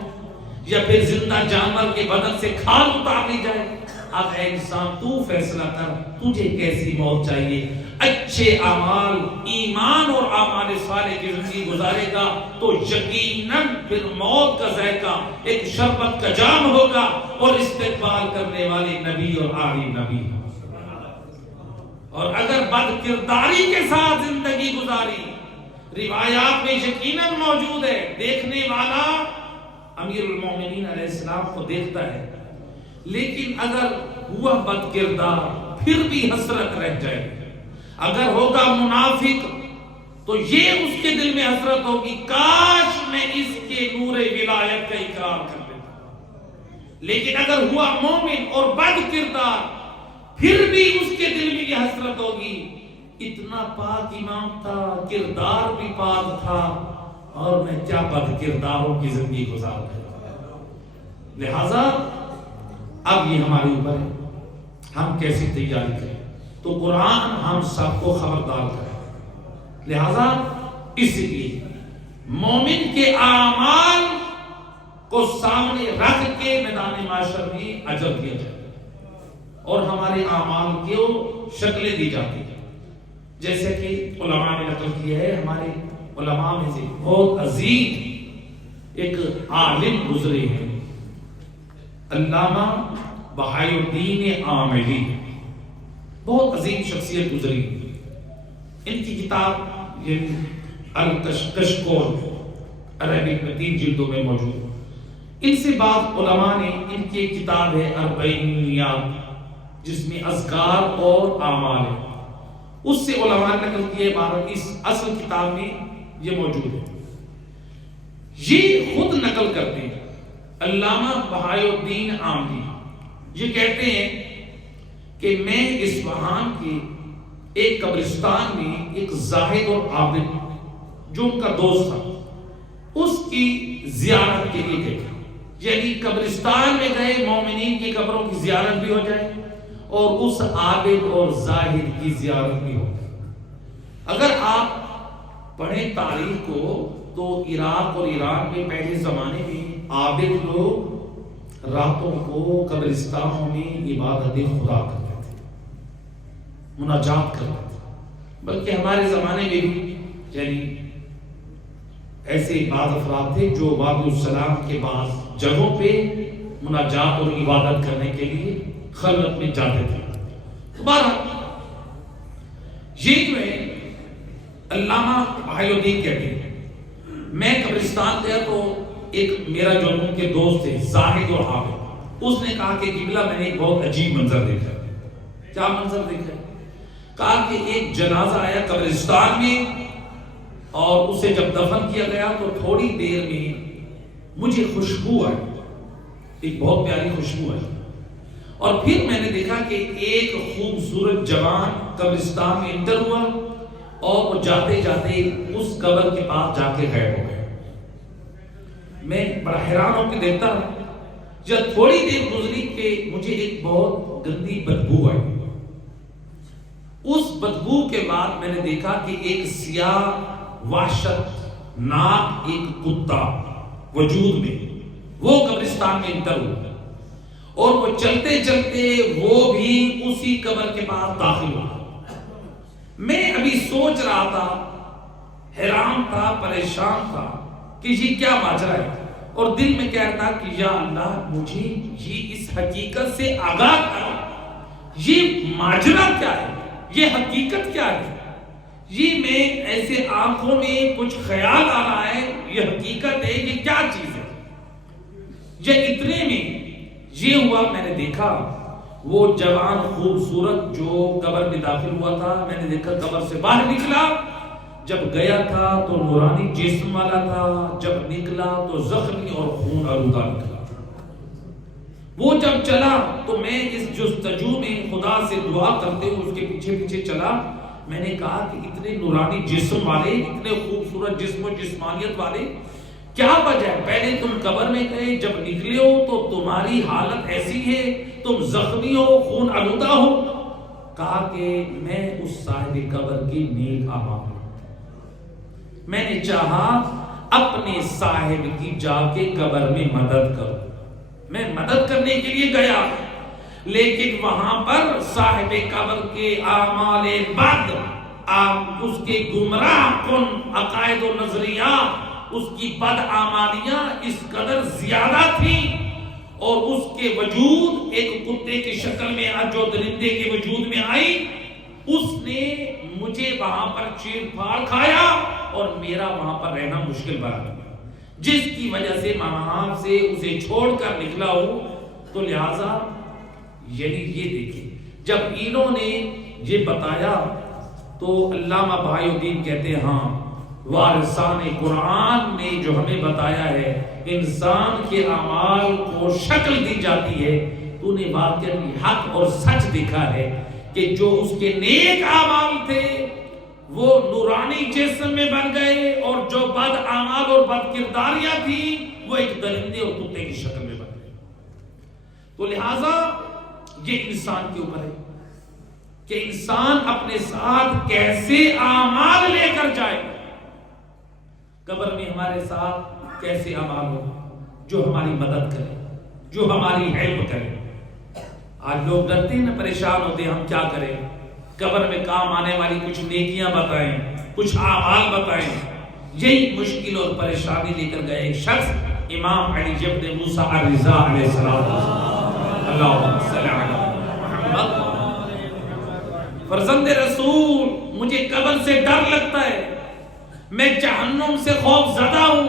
یا پھر زندہ جانور کے بدن سے کھال اتار لی جائے۔ اب اے انسان تو فیصلہ کر تجھے کیسی موت چاہیے۔ اچھے اعمال، ایمان اور اعمال صالح کی زندگی گزارے گا تو یقیناً پھر موت کا ذائقہ ایک شربت کا جام ہوگا اور استقبال کرنے والے نبی اور آخری نبی۔ اور اگر بد کرداری کے ساتھ زندگی گزاری، روایات میں یقیناً موجود ہے، دیکھنے والا امیر المومنین علیہ السلام کو دیکھتا ہے، لیکن اگر ہوا بد کردار پھر بھی حسرت رہ جائے، اگر ہوگا منافق تو یہ اس کے دل میں حسرت ہوگی، کاش میں اس کے نور ولایت کا اقرار کر لیتا۔ لیکن اگر ہوا مومن اور بد کردار پھر بھی اس کے دل میں یہ حسرت ہوگی، اتنا پاک امام تھا، کردار بھی پاک تھا، اور میں کیا بد کرداروں کی زندگی گزار رہا۔ لہذا اب یہ ہمارے اوپر ہے ہم کیسی تیاری کریں، تو قرآن ہم سب کو خبردار کرے۔ لہذا اس لیے مومن کے اعمال کو سامنے رکھ کے میدان معاشر میں اجر دیا جائے اور ہمارے اعمال کو شکلیں دی جاتی ہیں، جیسے کہ علماء نے نقل کیا ہے، ہمارے علماء میں سے بہت عظیم ایک عالم گزرے ہیں، علامہ بہائی الدین عاملی، بہت عظیم شخصیت گزری۔ ان کی کتاب یعنی الکشکول عربک میں 3 جلدوں میں موجود۔ ان سے بعض علماء نے ان کی ایک کتاب ہے اربعینیات، جس میں اذکار اور اعمال ہے، اس سے علماء نے نقل کیے، اس اصل کتاب میں یہ موجود ہے۔ یہ خود نقل کرتے ہیں علامہ بہائی الدین عاملی، یہ کہتے ہیں کہ میں اصفہان کے ایک قبرستان میں ایک زاہد اور عابد جو ان کا دوست تھا، اس کی زیارت کے لیے گئے، یعنی قبرستان میں گئے، مومنین کی قبروں کی زیارت بھی ہو جائے اور اس عابد اور زاہد کی زیارت بھی ہو جائے۔ اگر آپ پڑھیں تاریخ کو تو عراق اور ایران میں پہلے زمانے میں عابد لوگ راتوں کو قبرستانوں میں عبادت خدا کرتے تھے، مناجات کرتے تھے، بلکہ ہمارے زمانے میں بھی یعنی ایسے بعض افراد تھے جو وادی السلام کے بعض جگہوں پہ مناجات اور عبادت کرنے کے لیے خلوت میں جاتے تھے۔ بہرحال یہ جو ہے علامہ بہائی الدین کہتے ہیں، میں قبرستان گیا تو ایک میرا جو ان کے دوست تھے زاہد اور عابد، اس نے کہا کہ قبلہ میں نے ایک بہت عجیب منظر دیکھا۔ کیا منظر دیکھا؟ کہا کہ ایک جنازہ آیا قبرستان میں اور اسے جب دفن کیا گیا تو تھوڑی دیر میں مجھے خوشبو آئی، ایک بہت پیاری خوشبو آئی، اور پھر میں نے دیکھا کہ ایک خوبصورت جوان قبرستان میں انٹر ہوا اور وہ جاتے جاتے اس قبر کے پاس جا کے غائب ہو گئے۔ میں بڑا حیران ہو کے دیکھتا ہوں، جب تھوڑی دیر گزری کہ مجھے ایک بہت گندی بدبو آئی۔ اس بدبو کے بعد میں نے دیکھا کہ ایک سیاہ وحشت ناک ایک کتا وجود میں وہ قبرستان میں انٹر ہوا، اور وہ چلتے چلتے وہ بھی اسی قبر کے پاس داخل ہوا۔ میں ابھی سوچ رہا تھا، حیران تھا، پریشان تھا کہ یہ کیا ماجرا ہے، اور دل میں کہہ رہا کہ یا اللہ مجھے یہ اس حقیقت سے آگاہ کر، یہ ماجرا کیا ہے، یہ حقیقت کیا ہے، یہ میں ایسے آنکھوں میں کچھ خیال آ رہا ہے، یہ حقیقت ہے، یہ کیا چیز ہے۔ یہ اتنے میں یہ ہوا، میں نے دیکھا وہ جوان خوبصورت جو قبر میں داخل ہوا تھا، میں نے دیکھا قبر سے باہر نکلا، جب گیا تھا تو نورانی جسم والا تھا، جب نکلا تو زخمی اور خون آلودہ نکلا۔ وہ جب چلا تو میں اس جستجو میں خدا سے دعا کرتے ہوئے اس کے پیچھے پیچھے چلا، میں نے کہا کہ اتنے نورانی جسم والے، اتنے خوبصورت جسم و جسمانیت والے، کیا وجہ ہے؟ پہلے تم قبر میں گئے، جب نکلے ہو تو تمہاری حالت ایسی ہے، تم زخمی ہو، خون آلودہ ہو۔ کہا کہ میں اس صاحب قبر کی نیک اعمال، میں نے چاہا اپنے صاحب کی جا کے قبر میں مدد کروں۔ میں مدد کرنے کے لیے گیا، لیکن وہاں پر صاحب قبر کے اعمال بد، اس کے گمراہ کن عقائد و نظریات، اس کی بد اعمالیاں اس قدر زیادہ تھیں، اور اس کے وجود ایک کتے کی شکل میں جو درندے کے وجود میں آئی، اس نے مجھے وہاں پر چیر پھاڑ کھایا اور میرا وہاں پر رہنا مشکل بنا دیا، جس کی وجہ سے میں وہاں سے اسے چھوڑ کر نکلا ہوں۔ تو لہٰذا یعنی یہ دیکھیں، جب انہوں نے یہ بتایا تو علامہ بہائی الدین کہتے ہیں ہاں، وارثان قرآن نے جو ہمیں بتایا ہے انسان کے اعمال کو شکل دی جاتی ہے، تو نے واقعی حق اور سچ دیکھا ہے کہ جو اس کے نیک اعمال تھے وہ نورانی جسم میں بن گئے، اور جو بد اعمال اور بد کرداریاں تھیں وہ ایک درندے اور کتے کی شکل میں بن گئے۔ تو لہٰذا یہ انسان کے اوپر ہے کہ انسان اپنے ساتھ کیسے اعمال لے کر جائے، قبر میں ہمارے ساتھ کیسے اعمال ہو جو ہماری مدد کرے، جو ہماری ہیلپ کرے۔ آج لوگ ڈرتے ہیں، پریشان ہوتے ہیں، ہم کیا کریں؟ قبر میں کام آنے والی کچھ نیکیاں بتائیں، کچھ اعمال بتائیں۔ یہی مشکل اور پریشانی لے کر گئے ایک شخص امام علی ابن موسیٰ الرضا علیہ السلام، اللہم صلی علی محمد۔ فرزند رسول، مجھے قبر سے ڈر لگتا ہے، میں جہنم سے خوف زدہ ہوں۔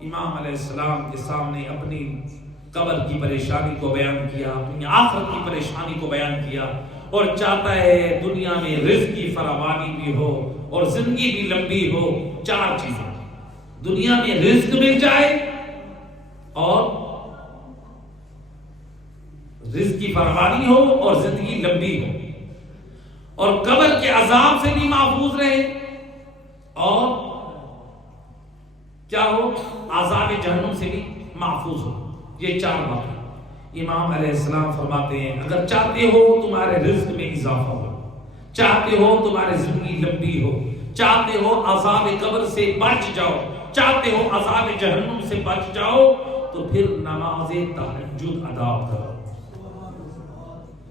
امام علیہ السلام کے سامنے اپنی قبر کی پریشانی کو بیان کیا، اپنی آخرت کی پریشانی کو بیان کیا، اور چاہتا ہے دنیا میں رزق کی فراوانی بھی ہو اور زندگی بھی لمبی ہو۔ چار چیزیں، دنیا میں رزق مل جائے، اور رزق کی فراوانی ہو اور زندگی لمبی ہو، اور قبر کے عذاب سے بھی محفوظ رہے، اور کیا ہو؟ عذاب جہنم سے بھی محفوظ ہو۔ یہ چار باتیں امام علیہ السلام فرماتے ہیں اگر چاہتے ہو تمہارے رزق میں اضافہ ہو، چاہتے ہو تمہاری زندگی لمبی ہو، چاہتے ہو عذاب قبر سے بچ جاؤ، چاہتے ہو عذاب جہنم سے بچ جاؤ، تو پھر نماز تہجد ادا کرو۔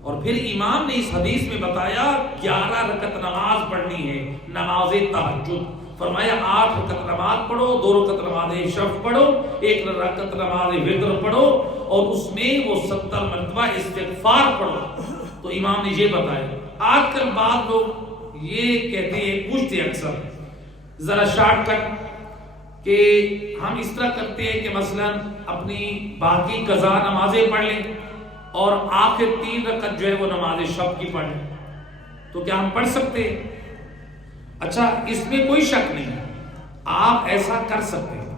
اور پھر امام نے اس حدیث میں بتایا 11 رکعت نماز پڑھنی ہے، نماز تہجد۔ فرمایا 8 رکعت نماز پڑھو، 2 رکعت نماز شفع پڑھو، 1 رکعت نماز وتر پڑھو، اور اس میں وہ 70 مرتبہ استغفار پڑھو۔ تو امام نے یہ بتایا۔ آج کل بعض لوگ یہ کہتے ہیں، پوچھتے ہیں اکثر ذرا شارٹ کٹ، کہ ہم اس طرح کرتے ہیں کہ مثلا اپنی باقی قضا نمازیں پڑھ لیں اور آخر 3 رکعت جو ہے وہ نماز شفع کی پڑھ لیں، تو کیا ہم پڑھ سکتے ہیں؟ اچھا، اس میں کوئی شک نہیں، آپ ایسا کر سکتے ہیں۔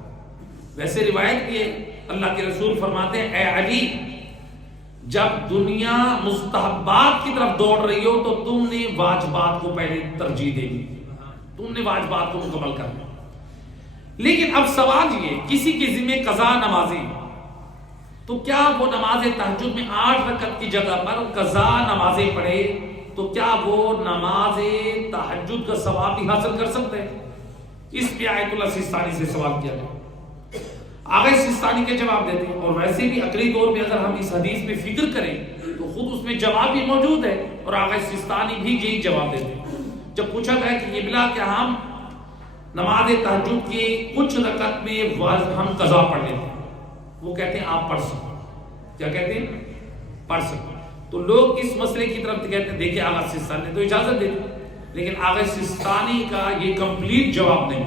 ویسے روایت یہ اللہ کے رسول فرماتے ہیں، اے علی، جب دنیا مستحبات کی طرف دوڑ رہی ہو تو تم نے واجبات کو پہلے ترجیح دے دی، تم نے واجبات کو مکمل کرنا۔ لیکن اب سوال یہ، کسی کے ذمہ قضا نمازیں، تو کیا وہ نماز تہجد میں 8 رکعت کی جگہ پر قضا نمازیں پڑھے تو کیا وہ نماز تہجد کا ثواب بھی حاصل کر سکتے ہیں؟ اس پہ آیت اللہ سیستانی سے سوال کیا گیا، آغا سیستانی کے جواب دیتے ہیں، اور ویسے بھی عقلی طور پہ اگر ہم اس حدیث میں فکر کریں تو خود اس میں جواب بھی موجود ہے، اور آغا سیستانی بھی یہی جواب دیتے ہیں۔ جب پوچھا گیا کہ یہ بلا کہ ہم نماز تہجد کی کچھ رکعت میں ہم قضا پڑھ لیتے ہیں، وہ کہتے ہیں آپ پڑھ سکتے ہیں۔ کیا کہتے ہیں؟ پڑھ سکتے ہیں۔ تو لوگ اس مسئلے کی طرف کہتے ہیں دیکھیں آغا سیستانی نے تو اجازت دے دی، لیکن آغا سیستانی کا یہ کمپلیٹ جواب نہیں۔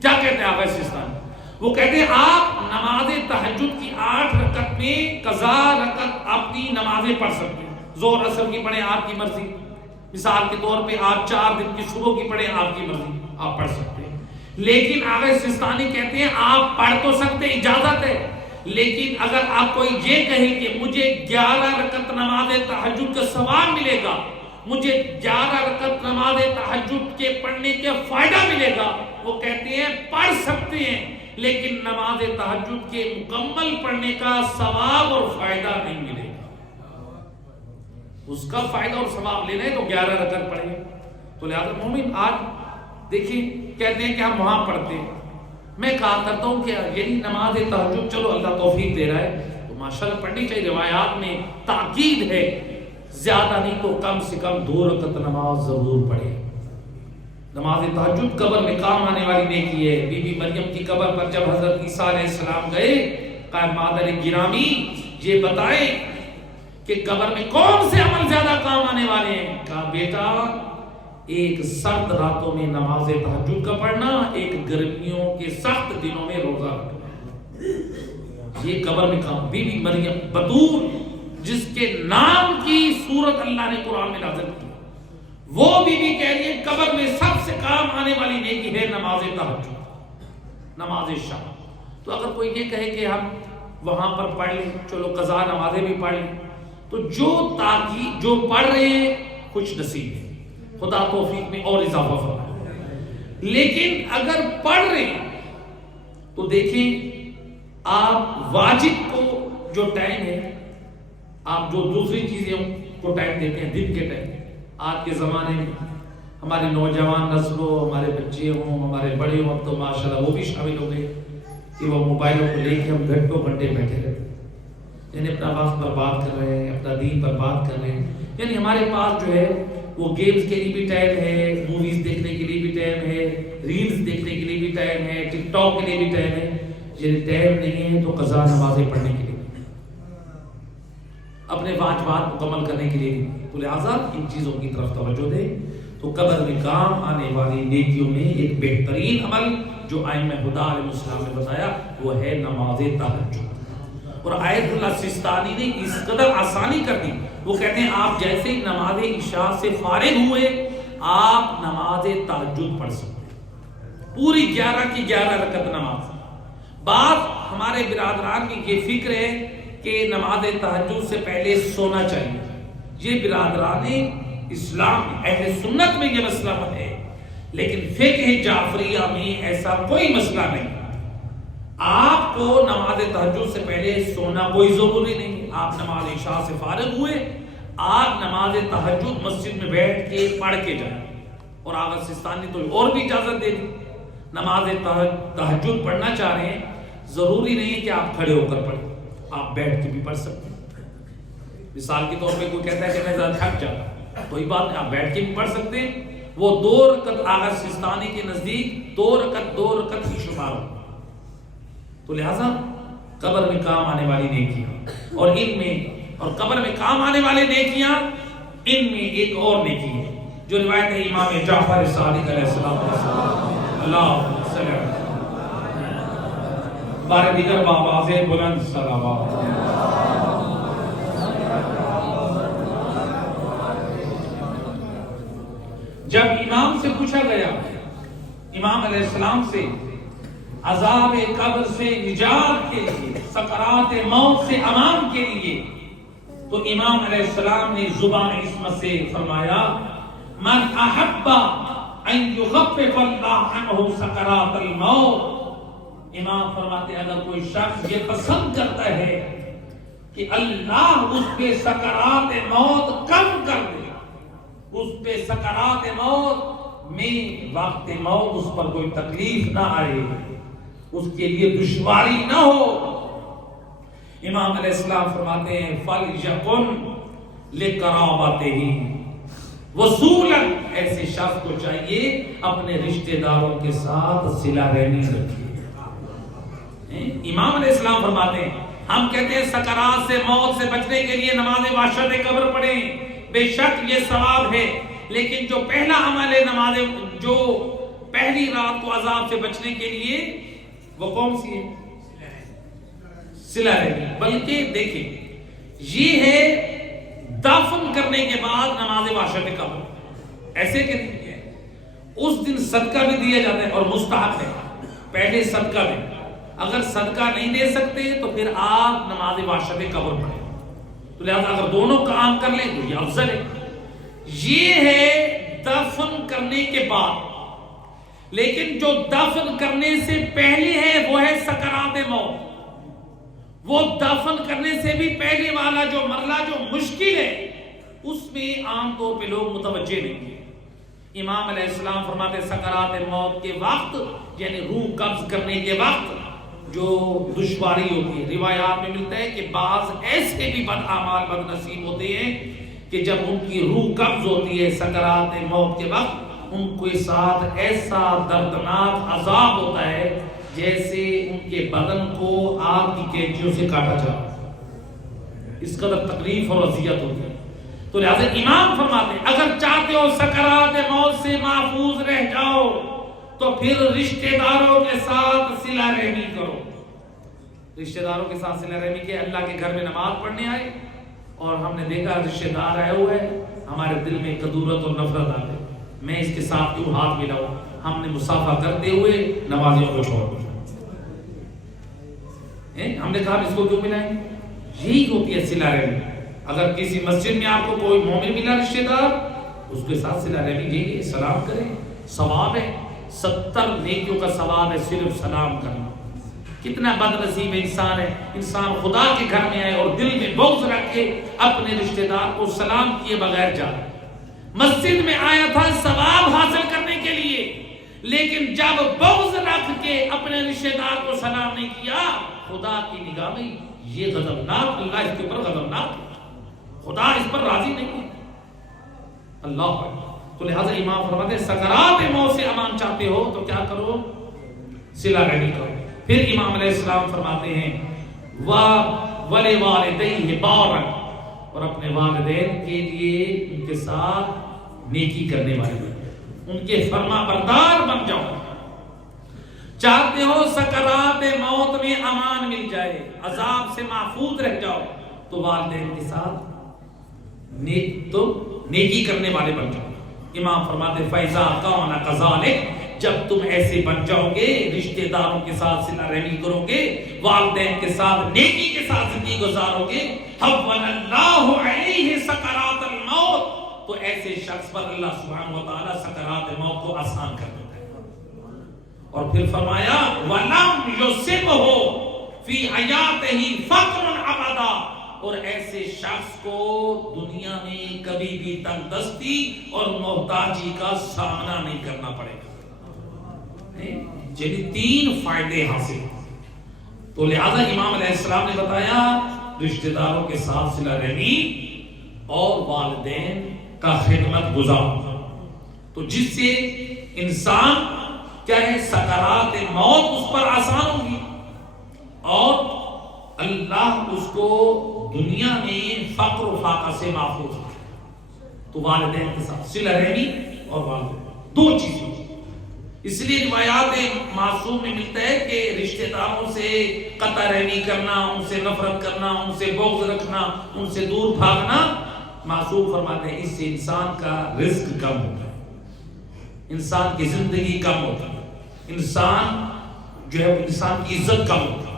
کیا کہتے ہیں آغا سیستانی؟ وہ کہتے ہیں آپ نماز تہجد کی 8 رکعت میں قضا رکعت اپنی نمازیں پڑھ سکتے ہیں، ظہر اثر کی پڑھیں آپ کی مرضی، مثال کے طور پہ آپ 4 دن کی صبح کی پڑھیں آپ کی مرضی، آپ پڑھ سکتے ہیں۔ لیکن آغا سیستانی کہتے ہیں آپ پڑھ تو سکتے، اجازت ہے، لیکن اگر آپ کوئی یہ کہیں کہ مجھے 11 رکعت نماز تہجد کا ثواب ملے گا مجھے 11 رکعت نماز تہجد کے پڑھنے کے فائدہ ملے گا، وہ کہتے ہیں پڑھ سکتے ہیں لیکن نماز تہجد کے مکمل پڑھنے کا ثواب اور فائدہ نہیں ملے گا۔ اس کا فائدہ اور ثواب لینا ہے تو 11 رکعت پڑھیں۔ تو لہذا مومن آج دیکھیں کہتے ہیں کہ ہم وہاں پڑھتے ہیں، میں کہا کرتا ہوں کہ یعنی نماز تہجد چلو اللہ توفیق دے رہا ہے تو ماشاءاللہ پڑھنی چاہیے، روایات میں تاکید ہے زیادہ نہیں تو کم سے کم 2 رکعت نماز ضرور پڑھے۔ نماز تہجد قبر میں کام آنے والی نیکی ہے۔ بی بی مریم کی قبر پر جب حضرت عیسیٰ علیہ السلام گئے، کہا مادر گرامی یہ بتائیں کہ قبر میں کون سے عمل زیادہ کام آنے والے ہیں؟ کہا بیٹا ایک سرد راتوں میں نماز تہجد کا پڑھنا، ایک گرمیوں کے سخت دنوں میں روزہ رکھنا، یہ قبر میں کام۔ بی بی مریم بطول جس کے نام کی سورت اللہ نے قرآن میں نازل کی، وہ بی بی کہہ رہی ہے قبر میں سب سے کام آنے والی نیکی ہے نماز تہجد، نماز شام۔ تو اگر کوئی یہ کہے کہ ہم وہاں پر پڑھ لیں، چلو قضا نمازیں بھی پڑھ لیں، تو جو پڑھ رہے ہیں خوش نصیب ہے، خدا توفیق میں اور اضافہ فرمائے۔ لیکن اگر پڑھ رہے ہیں تو دیکھیں آپ واجب کو جو ٹائم ہے، آپ جو دوسری چیزیں کو ٹائم دیتے ہیں دن کے ٹائم، آج کے زمانے میں ہمارے نوجوان نسل ہو، ہمارے بچے ہوں، ہمارے بڑے ہوں، اب تو ماشاءاللہ وہ بھی شامل ہو گئے کہ وہ موبائلوں کو لے کے ہم گھنٹوں گھنٹے بیٹھے رہتے ہیں، یعنی اپنا وقت برباد کر رہے ہیں، اپنا دین برباد کر رہے ہیں۔ یعنی ہمارے پاس جو ہے وہ گیمز کے لیے بھی ٹائم ہے، موویز دیکھنے کے لیے بھی ٹائم ہے، ریلز دیکھنے کے لیے بھی ٹائم ہے، ٹک ٹاک کے لیے بھی ٹائم ہے، یعنی ٹائم نہیں ہے تو قضا نمازیں پڑھنے کے لیے، اپنے واجبات مکمل کرنے کے لیے۔ تو لہٰذا ان چیزوں کی طرف توجہ دیں۔ تو قبر میں کام آنے والی نیکیوں میں ایک بہترین عمل جو ائمہ ہدیٰ علیہ السلام نے بتایا وہ ہے نماز تہجد۔ اور آیت اللہ سستانی نے اس قدر آسانی کر دی، وہ کہتے ہیں آپ جیسے ہی نماز عشاء سے فارغ ہوئے آپ نماز تہجد پڑھ سکتے ہیں، پوری 11 کی 11 رکعت نماز۔ بعض ہمارے برادران کی یہ فکر ہے کہ نماز تہجد سے پہلے سونا چاہیے، یہ برادران اسلام اہل سنت میں یہ مسئلہ ہے، لیکن فقہ جعفریہ میں ایسا کوئی مسئلہ نہیں۔ آپ کو نماز تہجد سے پہلے سونا کوئی ضروری نہیں، آپ نماز عشاء سے فارغ ہوئے آپ نماز تہجد مسجد میں بیٹھ کے پڑھ کے جائیں۔ اور آغا سستانی تو اور بھی اجازت دے دی، نماز تہجد پڑھنا چاہ رہے ہیں ضروری نہیں کہ آپ کھڑے ہو کر پڑھیں، آپ بیٹھ کے بھی پڑھ سکتے ہیں۔ مثال کے طور پہ کوئی کہتا ہے کہ میں زیادہ تھک جاتا، کوئی بات نہیں، آپ بیٹھ کے بھی پڑھ سکتے ہیں۔ وہ 2 رکعت آغا سستانی کے نزدیک 2 رکعت ہی شمار ہو۔ تو لہذا قبر میں کام آنے والی نیکیاں اور ان میں، اور قبر میں کام آنے والے نیکیاں ان میں ایک اور نیکی ہے جو روایت ہے امام جعفر صادق علیہ السلام، اللہ صلی اللہ بار دیگر بآواز بلند صلوات۔ جب امام سے پوچھا گیا، امام علیہ السلام سے عذاب قبر سے نجات کے لیے، سکرات موت سے امان کے لیے، تو امام علیہ السلام نے زبان عصمت سے فرمایا من احب ان یخفف اللہ عنہ سکرات الموت۔ امام فرماتے ہیں اگر کوئی شخص یہ پسند کرتا ہے کہ اللہ اس پہ سکرات موت کم کر دے، اس پہ سکرات موت میں وقت موت اس پر کوئی تکلیف نہ آئے، اس کے لیے دشواری نہ ہو، امام علیہ السلام فرماتے ہیں فَلْيَكُنْ لِقَرَابَتِهِ وصولاً، ایسے شخص کو چاہیے اپنے رشتہ داروں کے ساتھ صلہ رحمی رکھیے۔ امام علیہ السلام فرماتے ہیں ہم کہتے ہیں سکرات سے موت سے بچنے کے لیے نماز وحشت قبر پڑھیں، بے شک یہ ثواب ہے، لیکن جو پہلا عمل ہے نماز، جو پہلی رات کو عذاب سے بچنے کے لیے وہ کون سی ہے؟ صلہ رحمی۔ بلکہ دیکھیں یہ ہے دفن کرنے کے بعد نماز وحشت قبر، ایسے کہ نہیں ہے، اس دن صدقہ بھی دیا جاتا ہے اور مستحب ہے، پہلے صدقہ دیں، اگر صدقہ نہیں دے سکتے تو پھر آپ نماز وحشت قبر پڑھیں۔ تو لہذا اگر دونوں کام کر لیں تو یہ افضل ہے، یہ ہے دفن کرنے کے بعد. لیکن جو دفن کرنے سے پہلے ہے وہ ہے سکرات موت. وہ دفن کرنے سے بھی پہلے والا جو مرحلہ جو مشکل ہے اس میں عام طور پہ لوگ متوجہ نہیں ہیں. امام علیہ السلام فرماتے سکرات موت کے وقت یعنی روح قبض کرنے کے وقت جو دشواری ہوتی ہے، روایات میں ملتا ہے کہ بعض ایسے بھی بد اعمال بد نصیب ہوتے ہیں کہ جب ان کی روح قبض ہوتی ہے سکرات موت کے وقت ان کے ساتھ ایسا دردناک عذاب ہوتا ہے جیسے ان کے بدن کو آگ کی کینچیوں سے کاٹا جاتا ہے. اس قدر تکلیف اور اذیت ہوتی ہے. تو لہذا امام فرماتے ہیں اگر چاہتے ہو سکرات موت سے محفوظ رہ جاؤ تو پھر رشتہ داروں کے ساتھ صلہ رحمی کرو. رشتہ داروں کے ساتھ صلہ رحمی کے اللہ کے گھر میں نماز پڑھنے آئے اور ہم نے دیکھا رشتہ دار آئے ہوئے ہمارے دل میں کدورت اور نفرت آ گئی. میں اس کے ساتھ کیوں ہاتھ ملاؤں؟ ہم نے مصافحہ کرتے ہوئے نمازیوں کو چھوڑ دیا. ہم نے کہا اس کو کیوں ملائیں؟ یہی ہوتی ہے صلہ رحمی. اگر کسی مسجد میں آپ کو کوئی مومن ملا رشتہ دار اس کے ساتھ صلہ رحمی کیجیے، سلام کریں. ثواب ہے 70 نیکیوں کا ثواب ہے صرف سلام کرنا. کتنا بد نصیب انسان ہے، انسان خدا کے گھر میں آئے اور دل میں بغض رکھ کے اپنے رشتہ دار کو سلام کیے بغیر جا رہا. مسجد میں آیا تھا ثواب حاصل کرنے کے لیے، لیکن جب بغض رکھ کے اپنے رشتہ دار کو سلام نہیں کیا خدا کی نگاہ میں یہ غضبناک، اللہ اس کے اوپر غضبناک ہے، خدا اس پر راضی نہیں ہے. اللہ. تو لہٰذا امام فرماتے ہیں سکرات موت سے امان چاہتے ہو تو کیا کرو؟ صلہ رحمی کرو. پھر امام علیہ السلام فرماتے ہیں وَلِوَالِدَيْهِ بَارًا، اور اپنے والدین کے لیے ان کے ساتھ نیکی کرنے والے بن، ان کے فرما بردار بن جاؤ. چاہتے ہو سکرات موت میں امان مل جائے، عذاب سے محفوظ رہ جاؤ تو والدین کے ساتھ نیکی کرنے والے بن جاؤ. امام فرماتے فیضا کون کذالک، جب تم ایسے بن جاؤ گے، رشتہ داروں کے ساتھ صلہ رحمی کرو گے، والدین کے ساتھ نیکی کے ساتھ زندگی گزارو گے، حول اللہ علیہ سکرات الموت، تو ایسے شخص پر اللہ سبحانہ و تعالی سکرات موت کو آسان کر دیتا ہے. اور پھر فرمایا وَلَمْ يُصِبْهُ فِي حَيَاتِهِ فَقْرٌ أَبَدًا، اور ایسے شخص کو دنیا میں کبھی بھی تنگ دستی اور محتاجی کا سامنا نہیں کرنا پڑے گا. یعنی 3 فائدے حاصل. تو لہذا امام علیہ السلام نے بتایا رشتہ داروں کے ساتھ صلہ رحمی اور والدین کا خدمت گزار، تو جس سے انسان کیا ہے سکرات موت اس پر آسان ہوگی اور اللہ اس کو دنیا میں فقر و فاقہ سے محفوظ ہے. تو والدین کے ساتھ صلہ رحمی اور والدین 2 چیزیں. اس لیے روایات معصوم میں ملتا ہے کہ رشتہ داروں سے قطع رحمی کرنا، ان سے نفرت کرنا، ان سے بغض رکھنا، ان سے دور بھاگنا، معصوم فرماتے ہیں اس سے انسان کا رزق کم ہوتا ہے، انسان کی زندگی کم ہوتا ہے، انسان جو ہے انسان کی عزت کم ہوتا ہے.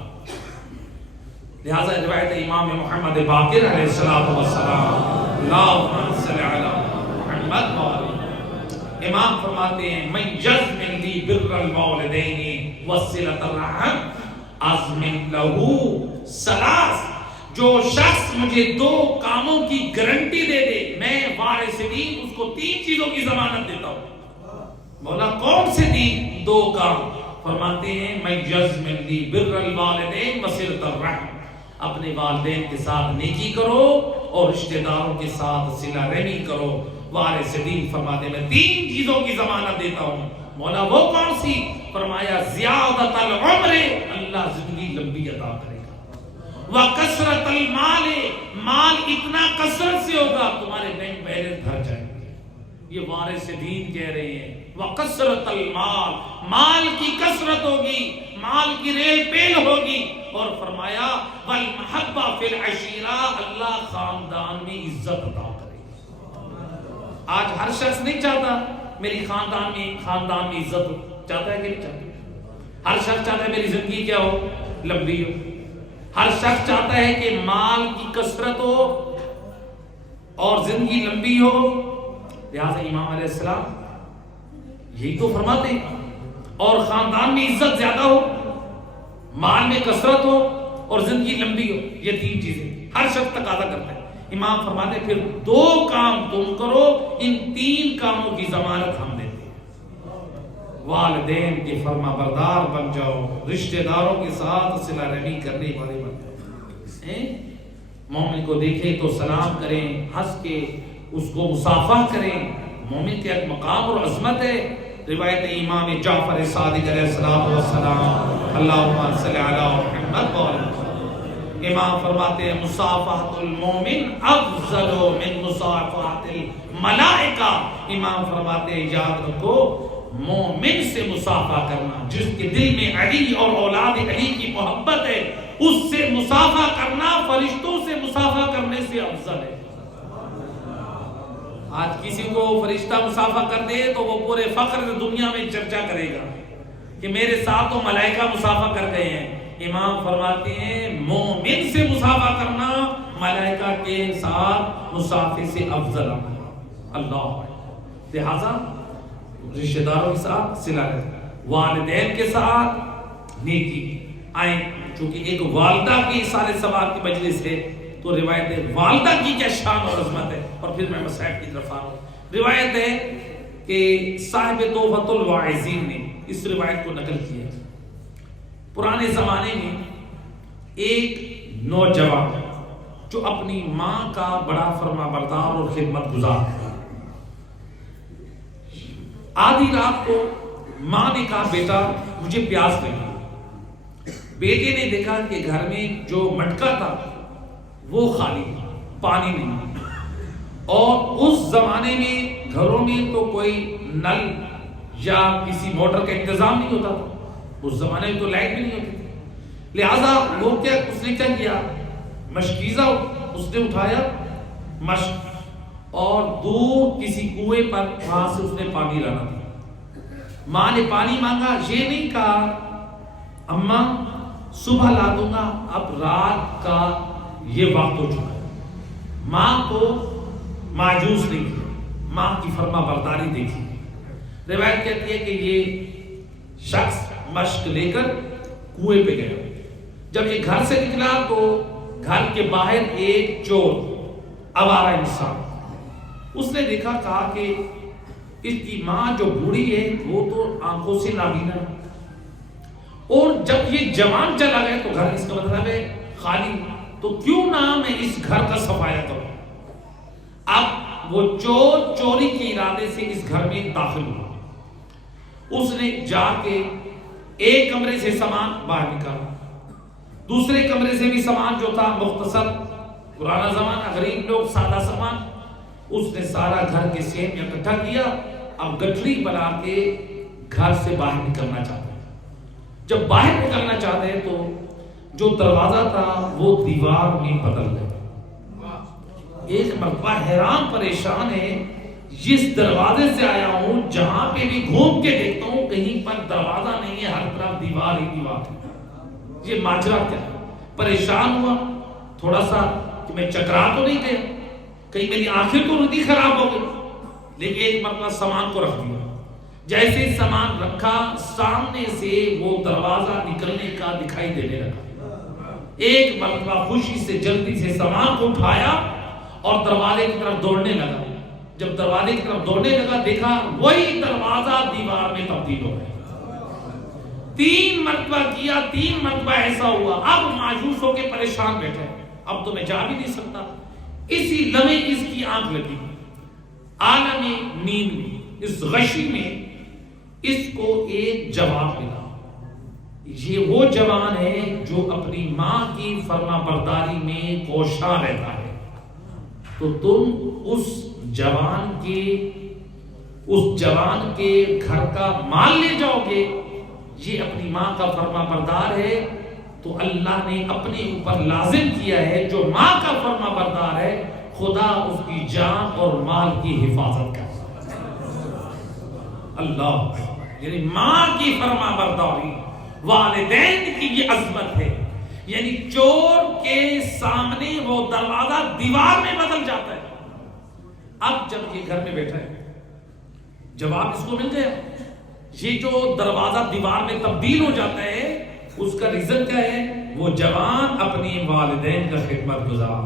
لہذا روایت امام محمد باقر علیہ السلام اللہم صلی علی محمد وآلہ، امام فرماتے ہیں من یضمن لی بر الوالدین وصلۃ الرحم ازمن لہ ثلاث، جو شخص مجھے 2 کاموں کی گارنٹی دے دے میں وارث دین اس کو 3 چیزوں کی ضمانت دیتا ہوں. مولا کون سے 2 کام؟ فرماتے ہیں من یضمن لی بر الوالدین وصلۃ الرحم، اپنے والدین کے ساتھ نیکی کرو اور رشتہ داروں کے ساتھ صلہ رحمی کرو. وارث دین فرماتے میں 3 چیزوں کی ضمانت دیتا ہوں. مولا وہ کون سی؟ فرمایا زیادت العمر، اللہ زندگی لمبی عطا کرے گا، وکثرت المال، مال اتنا کثرت سے ہوگا تمہارے بینک بیلنس بھر جائیں گے. یہ وارث دین کہہ رہے ہیں وکثرت المال، مال کی کثرت ہوگی، مال کی ریل پیل ہوگی. اور فرمایا والمحبہ فی العشیرہ، اللہ خاندان میں عزت عطا کرے. آج ہر شخص نہیں چاہتا میری خاندان میں عزت ہو، چاہتا ہے کہ نہیں چاہتا؟ ہر شخص چاہتا ہے میری زندگی کیا ہو؟ لمبی ہو. ہر شخص چاہتا ہے کہ مال کی کثرت ہو اور زندگی لمبی ہو لہٰذا امام علیہ السلام یہی تو فرماتے ہیں، اور خاندان میں عزت زیادہ ہو، مال میں کثرت ہو اور زندگی لمبی ہو، یہ تین چیزیں ہر شخص تقاضا کرتا ہے۔ امام فرماتے ہیں پھر دو کام تم کرو، ان تین کاموں کی ضمانت ہم دیتے ہیں۔ والدین کے فرما بردار بن جاؤ، رشتہ داروں کے ساتھ صلہ رحمی کرنے والے بن جاؤ۔ مومن کو دیکھیں تو سلام کریں، ہنس کے اس کو مصافحہ کریں، مومن کے ایک مقام اور عظمت ہے۔ روایت امام جعفر صادق علیہ السلام، اللہم صلی علی محمد و علی محمد، امام فرماتے ہیں مصافحۃ المومن افضل من مصافحۃ الملائکہ۔ امام فرماتے ہیں یاد رکھو، مومن سے مصافحہ کرنا، جس کے دل میں علی اور اولاد علی کی محبت ہے، اس سے مصافحہ کرنا فرشتوں سے مصافحہ کرنے سے افضل ہے۔ آج کسی کو فرشتہ مصافحہ کر دے تو وہ پورے فخر دنیا میں چرچا کرے گا کہ میرے ساتھ تو ملائکہ مصافحہ کر گئے ہیں۔ امام فرماتے ہیں مومن سے مصافحہ کرنا ملائکہ کے ساتھ مصافحے سے افضل ہے۔ اللہ، لہذا رشتہ داروں کے ساتھ صلہ رحمی، والدین کے ساتھ نیکی۔ آئیں، چونکہ ایک والدہ کی سارے ثواب کی مجلس ہے تو روایت ہے والدہ کی کیا شان اور عظمت ہے، اور پھر میں مسائل کی طرف آ رہا ہوں۔ روایت ہے کہ صاحب تحفۃ الواعظین نے اس روایت کو نقل کیا ہے۔ پرانے زمانے میں ایک نوجوان جو اپنی ماں کا بڑا فرما بردار اور خدمت گزار تھا، آدھی رات کو ماں نے کہا بیٹا مجھے پیاس لگی۔ بیٹے نے دیکھا کہ گھر میں جو مٹکا تھا وہ خالی، پانی نہیں، اور اس زمانے میں گھروں میں تو کوئی نل یا کسی موٹر کا انتظام نہیں ہوتا تھا، اس زمانے میں تو لائٹ بھی نہیں ہوتی تھی، لہذا وہ اس نے کیا کیا، مشکیزہ اس نے اٹھایا مشک، اور دور کسی کنویں پر وہاں سے اس نے پانی لانا تھا۔ ماں نے پانی مانگا، یہ نہیں کہا اماں صبح لا دوں گا، اب رات کا یہ وقت ہو چکا ہے۔ ماں کو ماجوس نہیں کیا، ماں کی فرما برداری دیکھی۔ روایت کہتی ہے کہ یہ شخص مشک لے کر کنویں پہ گیا۔ جب یہ گھر سے نکلا تو گھر کے باہر ایک چور، آوارہ انسان، اس نے دیکھا، کہا کہ اس کی ماں جو بوڑھی ہے وہ تو آنکھوں سے نابینا ہے، اور جب یہ جوان چلا گیا تو گھر اس کا مطلب ہے خالی، تو کیوں نہ میں اس گھر کا صفایا کروں۔ اب وہ چور چوری کے ارادے سے اس گھر میں داخل ہوا، اس نے جا کے ایک کمرے سے سامان باہر نکالا، دوسرے کمرے سے بھی سامان جو تھا مختصر، پرانا زمانہ، غریب لوگ، سادہ سامان، اس نے سارا گھر کے سین میں اکٹھا کیا۔ اب گٹھڑی بنا کے گھر سے باہر نکلنا چاہتے ہیں۔ جب باہر نکلنا چاہتے ہیں تو جو دروازہ تھا وہ دیوار میں بدل گیا۔ ایک مرتبہ حیران پریشان ہے، جس دروازے سے آیا ہوں جہاں پہ بھی گھوم کے دیکھتا ہوں کہیں پر دروازہ نہیں ہے، ہر طرف دیوار ہی دیوار ہے، یہ ماجرا کیا ہے؟ پریشان ہوا تھوڑا سا کہ میں چکرا تو نہیں گیا، کہیں میری آنکھیں تو نہیں خراب ہو گئی، لیکن ایک مرتبہ سامان کو رکھ دیا۔ جیسے سامان رکھا، سامنے سے وہ دروازہ نکلنے کا دکھائی دینے لگا۔ ایک مرتبہ خوشی سے جلدی سے سامان کو اٹھایا اور دروازے کی طرف دوڑنے لگا۔ جب دروازے کی طرف دوڑنے لگا دیکھا وہی دروازہ دیوار میں تبدیل ہو گیا۔ 3 مرتبہ کیا، 3 مرتبہ ایسا ہوا۔ اب مایوس ہو کے پریشان بیٹھے، اب تو میں جا بھی نہیں سکتا۔ اسی لمحے اس کی آنکھ لگی، عالم نیند میں، اس غشی میں اس کو ایک جواب ملا۔ یہ وہ جوان ہے جو اپنی ماں کی فرما برداری میں کوشاں رہتا ہے، تو تم اس جوان کے گھر کا مال لے جاؤ گے، یہ اپنی ماں کا فرما بردار ہے، تو اللہ نے اپنے اوپر لازم کیا ہے جو ماں کا فرما بردار ہے خدا اس کی جان اور مال کی حفاظت کرتا ہے۔ اللہ، یعنی ماں کی فرما برداری، والدین کی یہ عظمت ہے، یعنی چور کے سامنے وہ دروازہ دیوار میں بدل جاتا ہے۔ اب جب یہ گھر میں بیٹھا ہے جواب اس کو مل گیا. یہ جو دروازہ دیوار میں تبدیل ہو جاتا ہے اس کا ریزن کیا ہے؟ وہ جوان اپنی والدین کا خدمت گزار،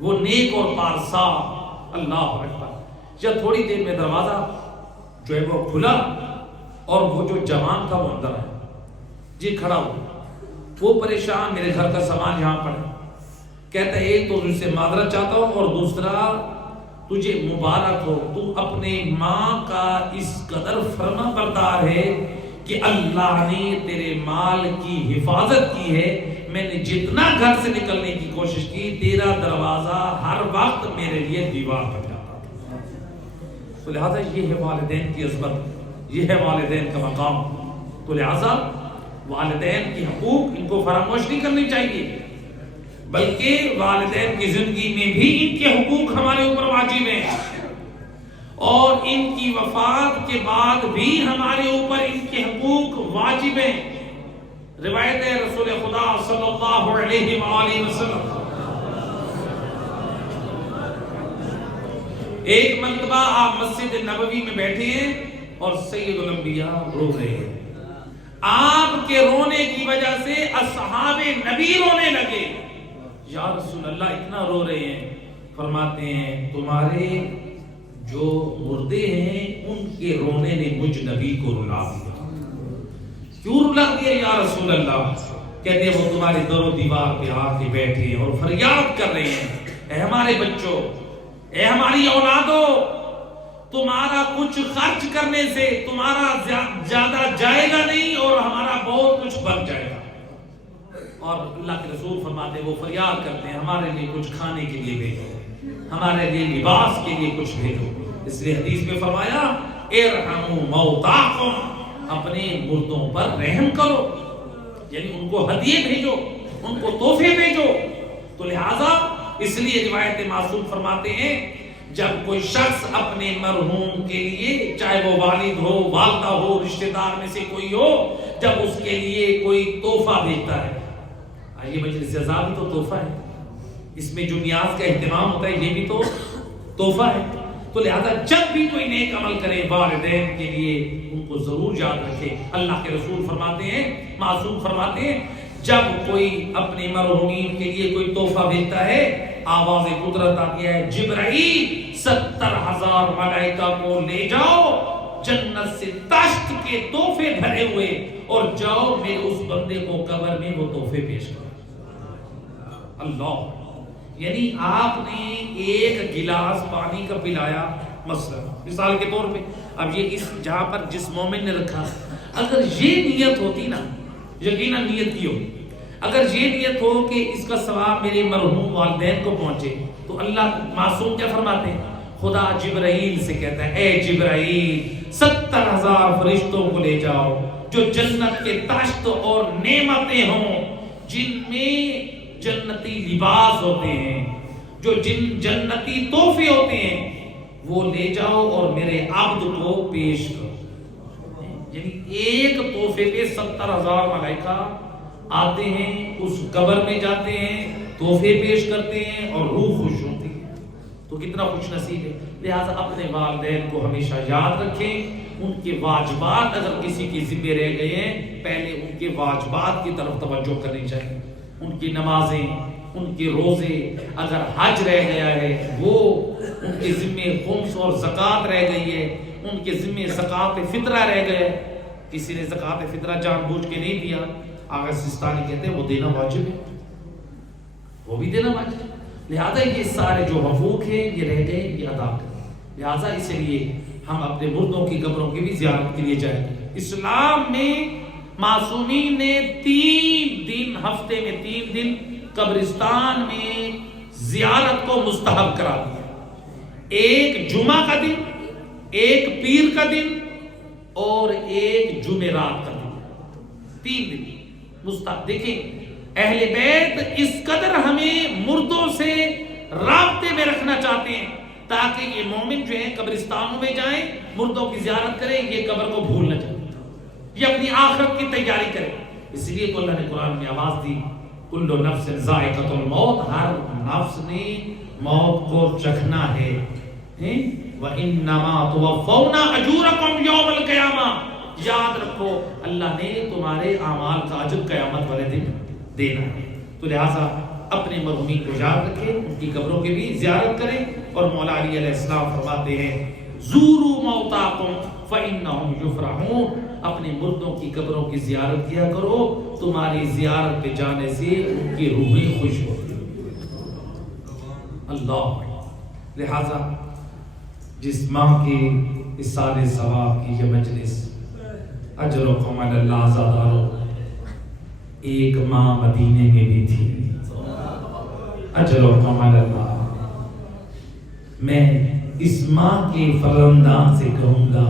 وہ نیک اور پارسا. اللہ اکبر. یا تھوڑی دیر میں دروازہ جو ہے وہ کھلا اور وہ جو جوان تھا وہ اندر ہے. جی کھڑا ہو، وہ پریشان، میرے گھر کا سامان یہاں پڑا. کہتا ہے ایک تو تجھ سے معذرت چاہتا ہوں اور دوسرا تجھے مبارک ہو، تو اپنے ماں کا اس قدر فرما بردار ہے کہ اللہ نے تیرے مال کی حفاظت کی ہے. میں نے جتنا گھر سے نکلنے کی کوشش کی تیرا دروازہ ہر وقت میرے لیے دیوار پر جاتا تھا. تو لہذا یہ ہے والدین کی عظمت، یہ ہے والدین کا مقام. تو لہذا والدین کی حقوق ان کو فراموش نہیں کرنی چاہیے، بلکہ والدین کی زندگی میں بھی ان کے حقوق ہمارے اوپر واجب ہیں، اور ان کی وفات کے بعد بھی ہمارے اوپر ان کے حقوق واجب ہیں. روایت ہے رسول خدا صلی اللہ علیہ وآلہ وسلم ایک مرتبہ آپ مسجد نبوی میں بیٹھے ہیں اور سید الانبیاء رو رہے ہیں. آپ کے رونے کی وجہ سے اصحاب نبی رونے لگے. یا رسول اللہ اتنا رو رہے ہیں؟ فرماتے ہیں تمہارے جو مردے ہیں ان کے رونے نے مجھ نبی کو رلا دیا. کیوں رلا دیا یا رسول اللہ؟ کہتے ہیں وہ تمہاری در و دیوار پہ آ کے بیٹھے ہیں اور فریاد کر رہے ہیں اے ہمارے بچوں، اے ہماری اولادوں، تمہارا کچھ خرچ کرنے سے تمہارا زیادہ جائے گا نہیں اور ہمارا بہت کچھ بن جائے گا. اور اللہ کے رسول فرماتے ہیں وہ فریاد کرتے ہیں ہمارے لیے کچھ کھانے کے لیے بھیجو، ہمارے لیے لباس کے لیے کچھ بھیجو. اس لیے حدیث میں فرمایا ارحموا موتاکم، اپنے مردوں پر رحم کرو، یعنی ان کو ہدیے بھیجو، ان کو تحفے بھیجو. تو لہذا اس لیے روایت معصوم فرماتے ہیں جب کوئی شخص اپنے مرحوم کے لیے، چاہے وہ والد ہو، والدہ ہو، رشتہ دار میں سے کوئی ہو، جب اس کے لیے کوئی تحفہ بھیجتا ہے، یہ مجلس عزا بھی تو تحفہ ہے، اس میں جو نیاز کا اہتمام ہوتا ہے یہ بھی تو تحفہ ہے. تو لہذا جب بھی کوئی نیک عمل کرے والدین کے لیے ان کو ضرور یاد رکھے. اللہ کے رسول فرماتے ہیں، معصوم فرماتے ہیں جب کوئی اپنے مرحومین کے لیے کوئی تحفہ بھیجتا ہے آواز قدرت آتی ہے جبرائیل 70,000 ملائکہ کو لے جاؤ، جنت سے تشت کے تحفے بھرے ہوئے، اور جاؤ میرے اس بندے کو قبر میں وہ تحفے پیش کرو. اللہ، یعنی آپ نے ایک گلاس پانی کا پلایا مثلا مثال کے طور پہ، اب یہ اس جہاں پر جس مومن نے رکھا، اگر یہ نیت ہوتی نا، یقیناً نیت کی ہو، اگر یہ نیت ہو کہ اس کا ثواب میرے مرحوم والدین کو پہنچے، تو اللہ معصوم کیا فرماتے ہیں؟ خدا جبرائیل سے کہتا ہے اے جبرائیل 70,000 فرشتوں کو لے جاؤ جو جنت کے تشت اور نعمتیں ہوں، جن میں جنتی لباس ہوتے ہیں، جو جنتی تحفے ہوتے ہیں، وہ لے جاؤ اور میرے عبد کو پیش کرو. یعنی ایک تحفے پہ 70,000 ملائکہ آتے ہیں، اس قبر میں جاتے ہیں، تحفے پیش کرتے ہیں اور روح خوش ہوتی ہے. تو کتنا خوش نصیب ہے. لہٰذا اپنے والدین کو ہمیشہ یاد رکھیں، ان کے واجبات اگر کسی کی ذمہ رہ گئے ہیں، پہلے ان کے واجبات کی طرف توجہ کرنی چاہیے. ان کی نمازیں، ان کے روزے، اگر حج رہ گیا ہے وہ ان کے ذمہ خمس اور زکوٰۃ رہ گئی ہے، ان کے ذمہ زکوٰۃ فطرہ رہ گئے. کسی نے زکوٰۃ فطرہ جان بوجھ کے نہیں دیا، آغا سستانی کہتے ہیں وہ دینا واجب ہے، وہ بھی دینا واجب ہے. لہذا یہ سارے جو حقوق ہیں یہ رہ گئے، یہ ادا کریں. لہذا اس لیے ہم اپنے مردوں کی قبروں کی بھی زیارت کے لیے جائیں. اسلام میں معصومین نے 3 دن، ہفتے میں 3 دن قبرستان میں زیارت کو مستحب کرا دیا. ایک جمعہ کا دن، ایک پیر کا دن اور ایک جمعرات کا دن. 3 دن مستحب. دیکھیں اہل بیت اس قدر ہمیں مردوں سے رابطے میں رکھنا چاہتے ہیں تاکہ یہ مومن جو ہیں قبرستانوں میں جائیں، مردوں کی زیارت کریں، یہ قبر کو بھول نہ جائیں، یہ اپنی آخرت کی تیاری کریں. اس لیے تو اللہ نے قرآن میں آواز دی کل نفس ذائقۃ الموت، ہر نفس نے موت کو چکھنا ہے. وَإِنَّمَا تُوَفَّوْنَا أَجُورَكُمْ يَوْمَ الْقِيَامَةِ، یاد رکھو اللہ نے تمہارے اعمال کا اجر قیامت والے دن دینا ہے۔ تو لہٰذا اپنے مرحومین کو یاد رکھیں، ان کی قبروں کی بھی زیارت کریں، اور مولا علی علیہ السلام فرماتے ہیں زوروا موتاکم فإنہم یفرحون، اپنے مردوں کی قبروں کی زیارت کیا کرو، تمہاری زیارت پہ جانے سے ان کی روحیں خوش ہوتی ہیں۔ اللہ، لہذا جس ماہ کی اس سال ثواب کی یہ مجلس اجرکم علی اللہ زادارو، ایک ماہ مدینے میں بھی تھی، اجرکم علی اللہ۔ میں اس ماں کے فرزندان سے کہوں گا،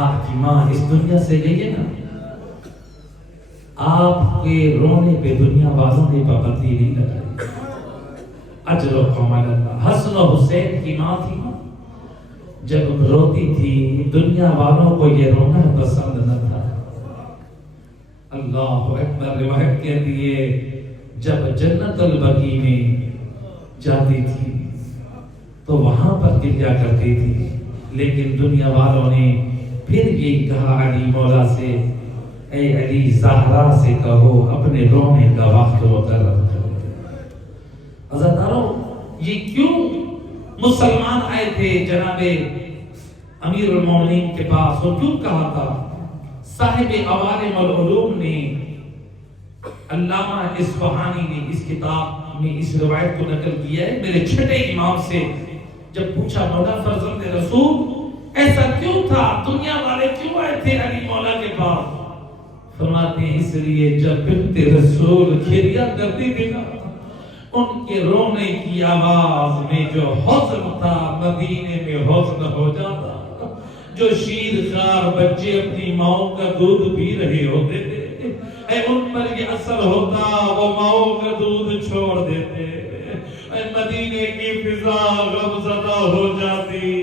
آپ کی ماں اس دنیا سے گئی ہے نا، آپ کے رونے پہ دنیا والوں نے پابندی نہیں لگائی۔ اجرکم علی اللہ۔ حسن و حسین کی ماں تھی، جب روتی تھی دنیا والوں کو یہ رونا پسند نہ تھا۔ اللہ اکبر، روایت کہتی ہے جب جنت البقیع میں جاتی تھی تو وہاں پر گریا کرتی تھی، لیکن دنیا والوں نے پھر یہ کہا علی مولا سے، اے علی زہرا سے کہو اپنے رونے کا وقت مقرر کرو۔ عزیزانو، یہ کیوں مسلمان آئے تھے جناب امیر المومنین کے پاس، اور کیوں کہا تھا؟ صاحب عوالم العلوم نے، علامہ اصفہانی نے اس کتاب میں اس روایت کو نقل کیا ہے میرے چھٹے امام سے۔ جب پوچھا مولا فرزند رسول ایسا کیوں تھا، دنیا والے کیوں آئے تھے علی مولا کے پاس؟ فرماتے ہیں اس لیے جب بنت رسول کھریا کرتی تھی نا، ان کے رونے کی آواز میں جو حزن تھا مدینے میں حزن ہو جاتا۔ جو شیر خار بچے اپنی ماؤں کا دودھ پی رہے ہوتے تھے، اے ان پر یہ اثر ہوتا، وہ ماؤں کا دودھ چھوڑ دیتے، اے مدینے کی فضا غمزدہ ہو جاتی،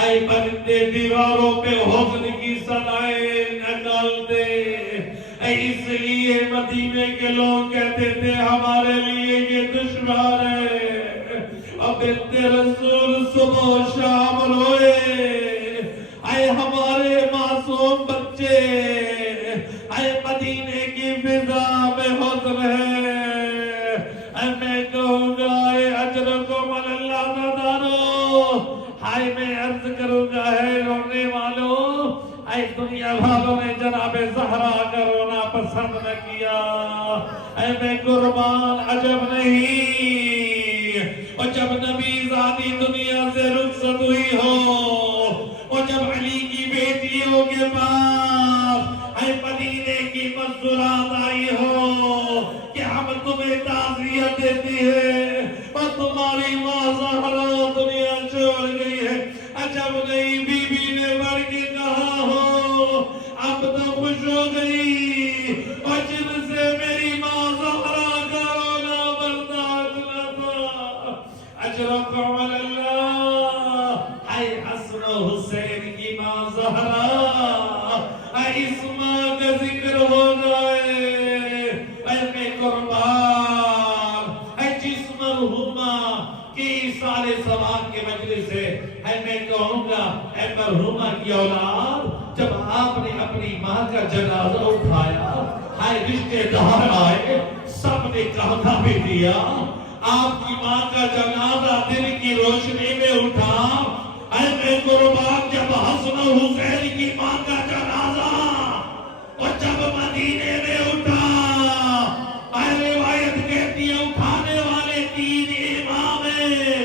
اے پرندے دیواروں پہ حزن کی صدائیں نکالتے۔ اس لیے مدینے کے لوگ کہتے تھے ہمارے لیے یہ دشوار ہے، اب بنت رسول صبح و شام روئے، اے ہمارے معصوم بچے، اے مدینے کی فضا میں حزن ہے۔ اے میں کہوں گا اے اجرکم علی اللہ زادارو، ہائے میں عرض کروں گا ہے رونے والوں، اے دنیا والوں نے جناب زہرا کا رونا پسند نہ کیا، اے میں قربان عجب نہیں، اور جب نبی ذاتی دنیا سے رخصت ہوئی ہو، اور جب علی کی بیٹیوں کے پاس اے مدینے کی مسرات آئی ہو کہ ہم تمہیں تعزیت دیتی ہے اور تمہاری ماں زہرا دنیا چھوڑ گئی ہے، عجب نہیں بی بی نے بڑھ کے کہا ہو اب تو خوش ہو گئی، اور جن سے میری ماں زہرا کا رونا برداشت نہ تھا۔ اجرکم علی اللہ، اے حسن و حسین کی ماں زہرا، اے اس ماں کا ذکر ہو جائے، اے میں قربان، اے جس مرحومہ کی سال ثواب کے مجلس ہے، اے میں کہوں گا اے مرحومہ کی اولاد، جب آپ نے اپنی ماں کا جنازہ اٹھایا، ہائے رشتے دار آئے، سب نے کہا بھی دیا، آپ کی ماں کا جنازہ دل کی روشنی میں اٹھا، اے میں قربان جب حسن و حسین کی ماں کا جنازہ اور جب مدینے میں اٹھا، اے روایت کہتی ہے اٹھانے والے 3 امام ہیں،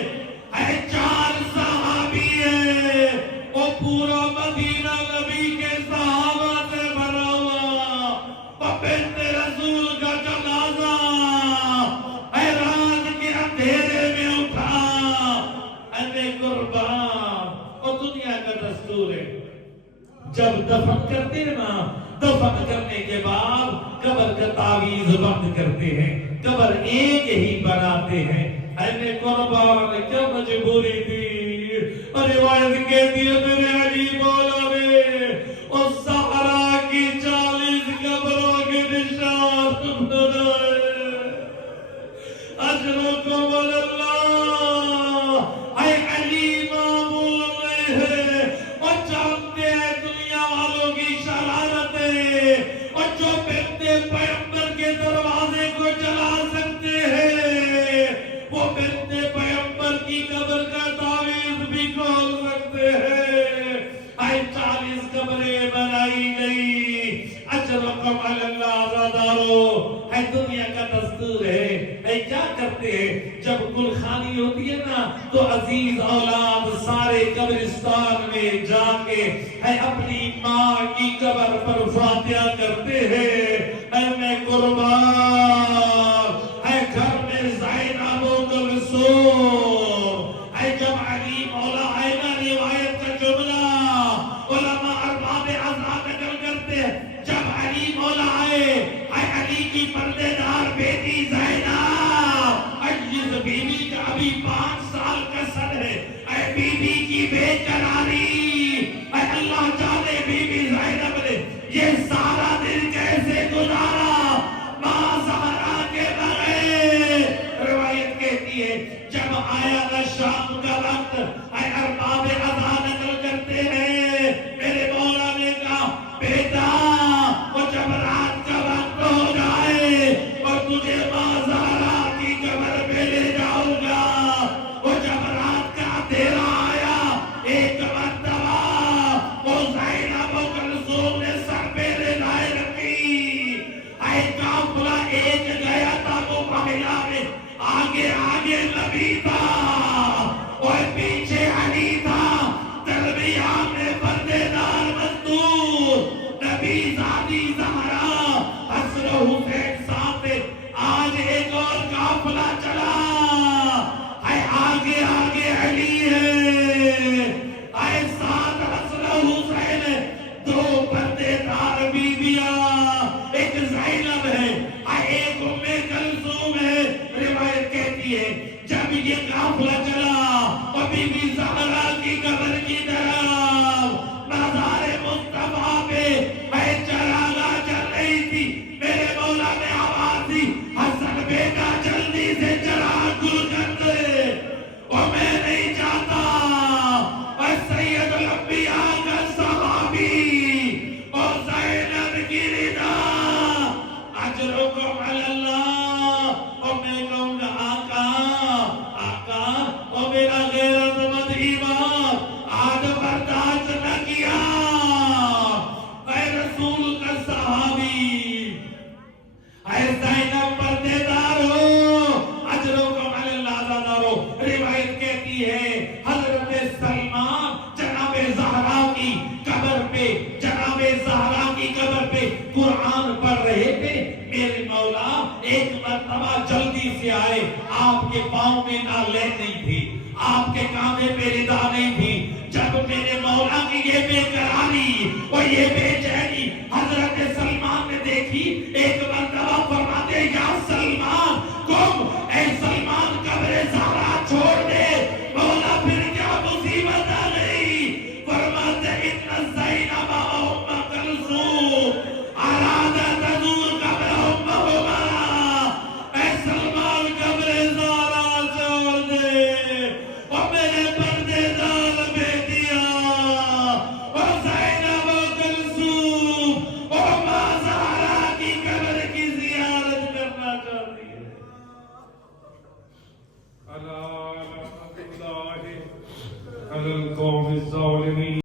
اے 4 صحابی ہیں، اور پورا مدینہ نبی کے صحابہ سے بھرا ہوا، اور بنت رسول کا جنازہ اے رات کے اندھیرے میں اٹھا، اے میں قربان۔ اور دنیا کا دستور ہے جب دفن کرتے ہیں نا، دفن کرنے کے بعد قبر کا تعویذ بند کرتے ہیں، قبر ایک ہی بناتے ہیں، اے میں قربان کیا مجبوری تھی، اور روایت کہتی ہے میرے علی مولا نے اس صحرا کی 40 قبروں کے نشان بنائے۔ اجرکم علی اللہ، اے علی کرتے ہیں جب گل خانی ہوتی ہے نا تو عزیز اولاد سارے قبرستان میں جا کے اے اپنی ماں کی قبر پر فاتحہ کرتے ہیں اے میں قربان اے گھر میں زینب و کلثوم اے جب علی مولا آئے نا روایت کا جملہ علماء ارباب اذہان نقل کرتے ہیں جب علی مولا آئے اے علی کی پردے دار بیٹی زینب عجیز بی بی کا ابھی 5 سال کا سن ہے اے بی بی کی بے قراری اے اللہ جانے بی بی زینب نے یہ سارا دن کیسے گزارا ماں زہرا کے بغیر روایت کہتی ہے جب آیا نا شام کا وقت اے ارباب اذان نقل کرتے ہیں میرے مولا نے کہا بیٹا وہ جب رات کا وقت ہو جائے اور تجھے ماں زہرا کی قبر پہ لے جاؤں گا وہ جب رات کا اندھیرا آیا ایک مرتبہ وہ زینب و کلثوم نے سر پہ لائے رکھی اے قافلہ ایک گیا تھا وہ مہیلا میں آگے آگے نبی تھا اور پیچھے علی تھا درمیان میں پردے دار مستور نبی زادی زہرا حسن و حسین ساتھ آج ایک اور قافلہ چلا اے آگے آگے علی ہے اے ساتھ حسن و حسین 2 پردے دار بیویاں ایک زینب ہے ایک ام کلثوم ہے روایت کہتی ہے جب یہ قافلہ چلا اور بی بی زہرا کی قبر کی طرف مزار مصطفیٰ پہ اے چراغاں جل رہی تھی میرے مولا نے آواز دی حسن بیٹا جلدی سے چراغ گل کر دے اور میں نہیں چاہتا اور سید الانبیاء کا صحابی اور زینب کی رضا اجرکم علی اللہ اور میں کہوں گا آقا اور میرا غیرت مند ایمان آج برداشت نہ کیا اے رسول کا صحابی اے زینب پردے دار ہو اجرکم علی اللہ دار ہو روایت کہتی ہے حضرت سلمان جناب زہرا کی قبر پہ جناب زہرا کی قبر پہ قرآن پڑھ رہے تھے میرے مولا ایک مرتبہ جلدی سے آئے آپ کے پاؤں میں نالین نہیں تھی آپ کے کاندھے پہ ردا نہیں تھی جب میرے مولا کی یہ بے قراری اور یہ بے چینی حضرت سلمان نے دیکھی ایک مرتبہ فرماتے یا سلمان تم اے سلمان قبر زہرا چھوڑ دے مولا پھر کیا مصیبت آ گئی فرماتے ان زینب و ام کلثوم ارادہ تزور قبر امہما اے سلمان قبر زہرا چھوڑ دے اور میرے پردے دار بیٹیاں اور زینب و کلثوم اور ماں زہرا کی قبر کی زیارت کرنا چاہتی ہے اللہ لعنت اللہ علی القوم الظالمین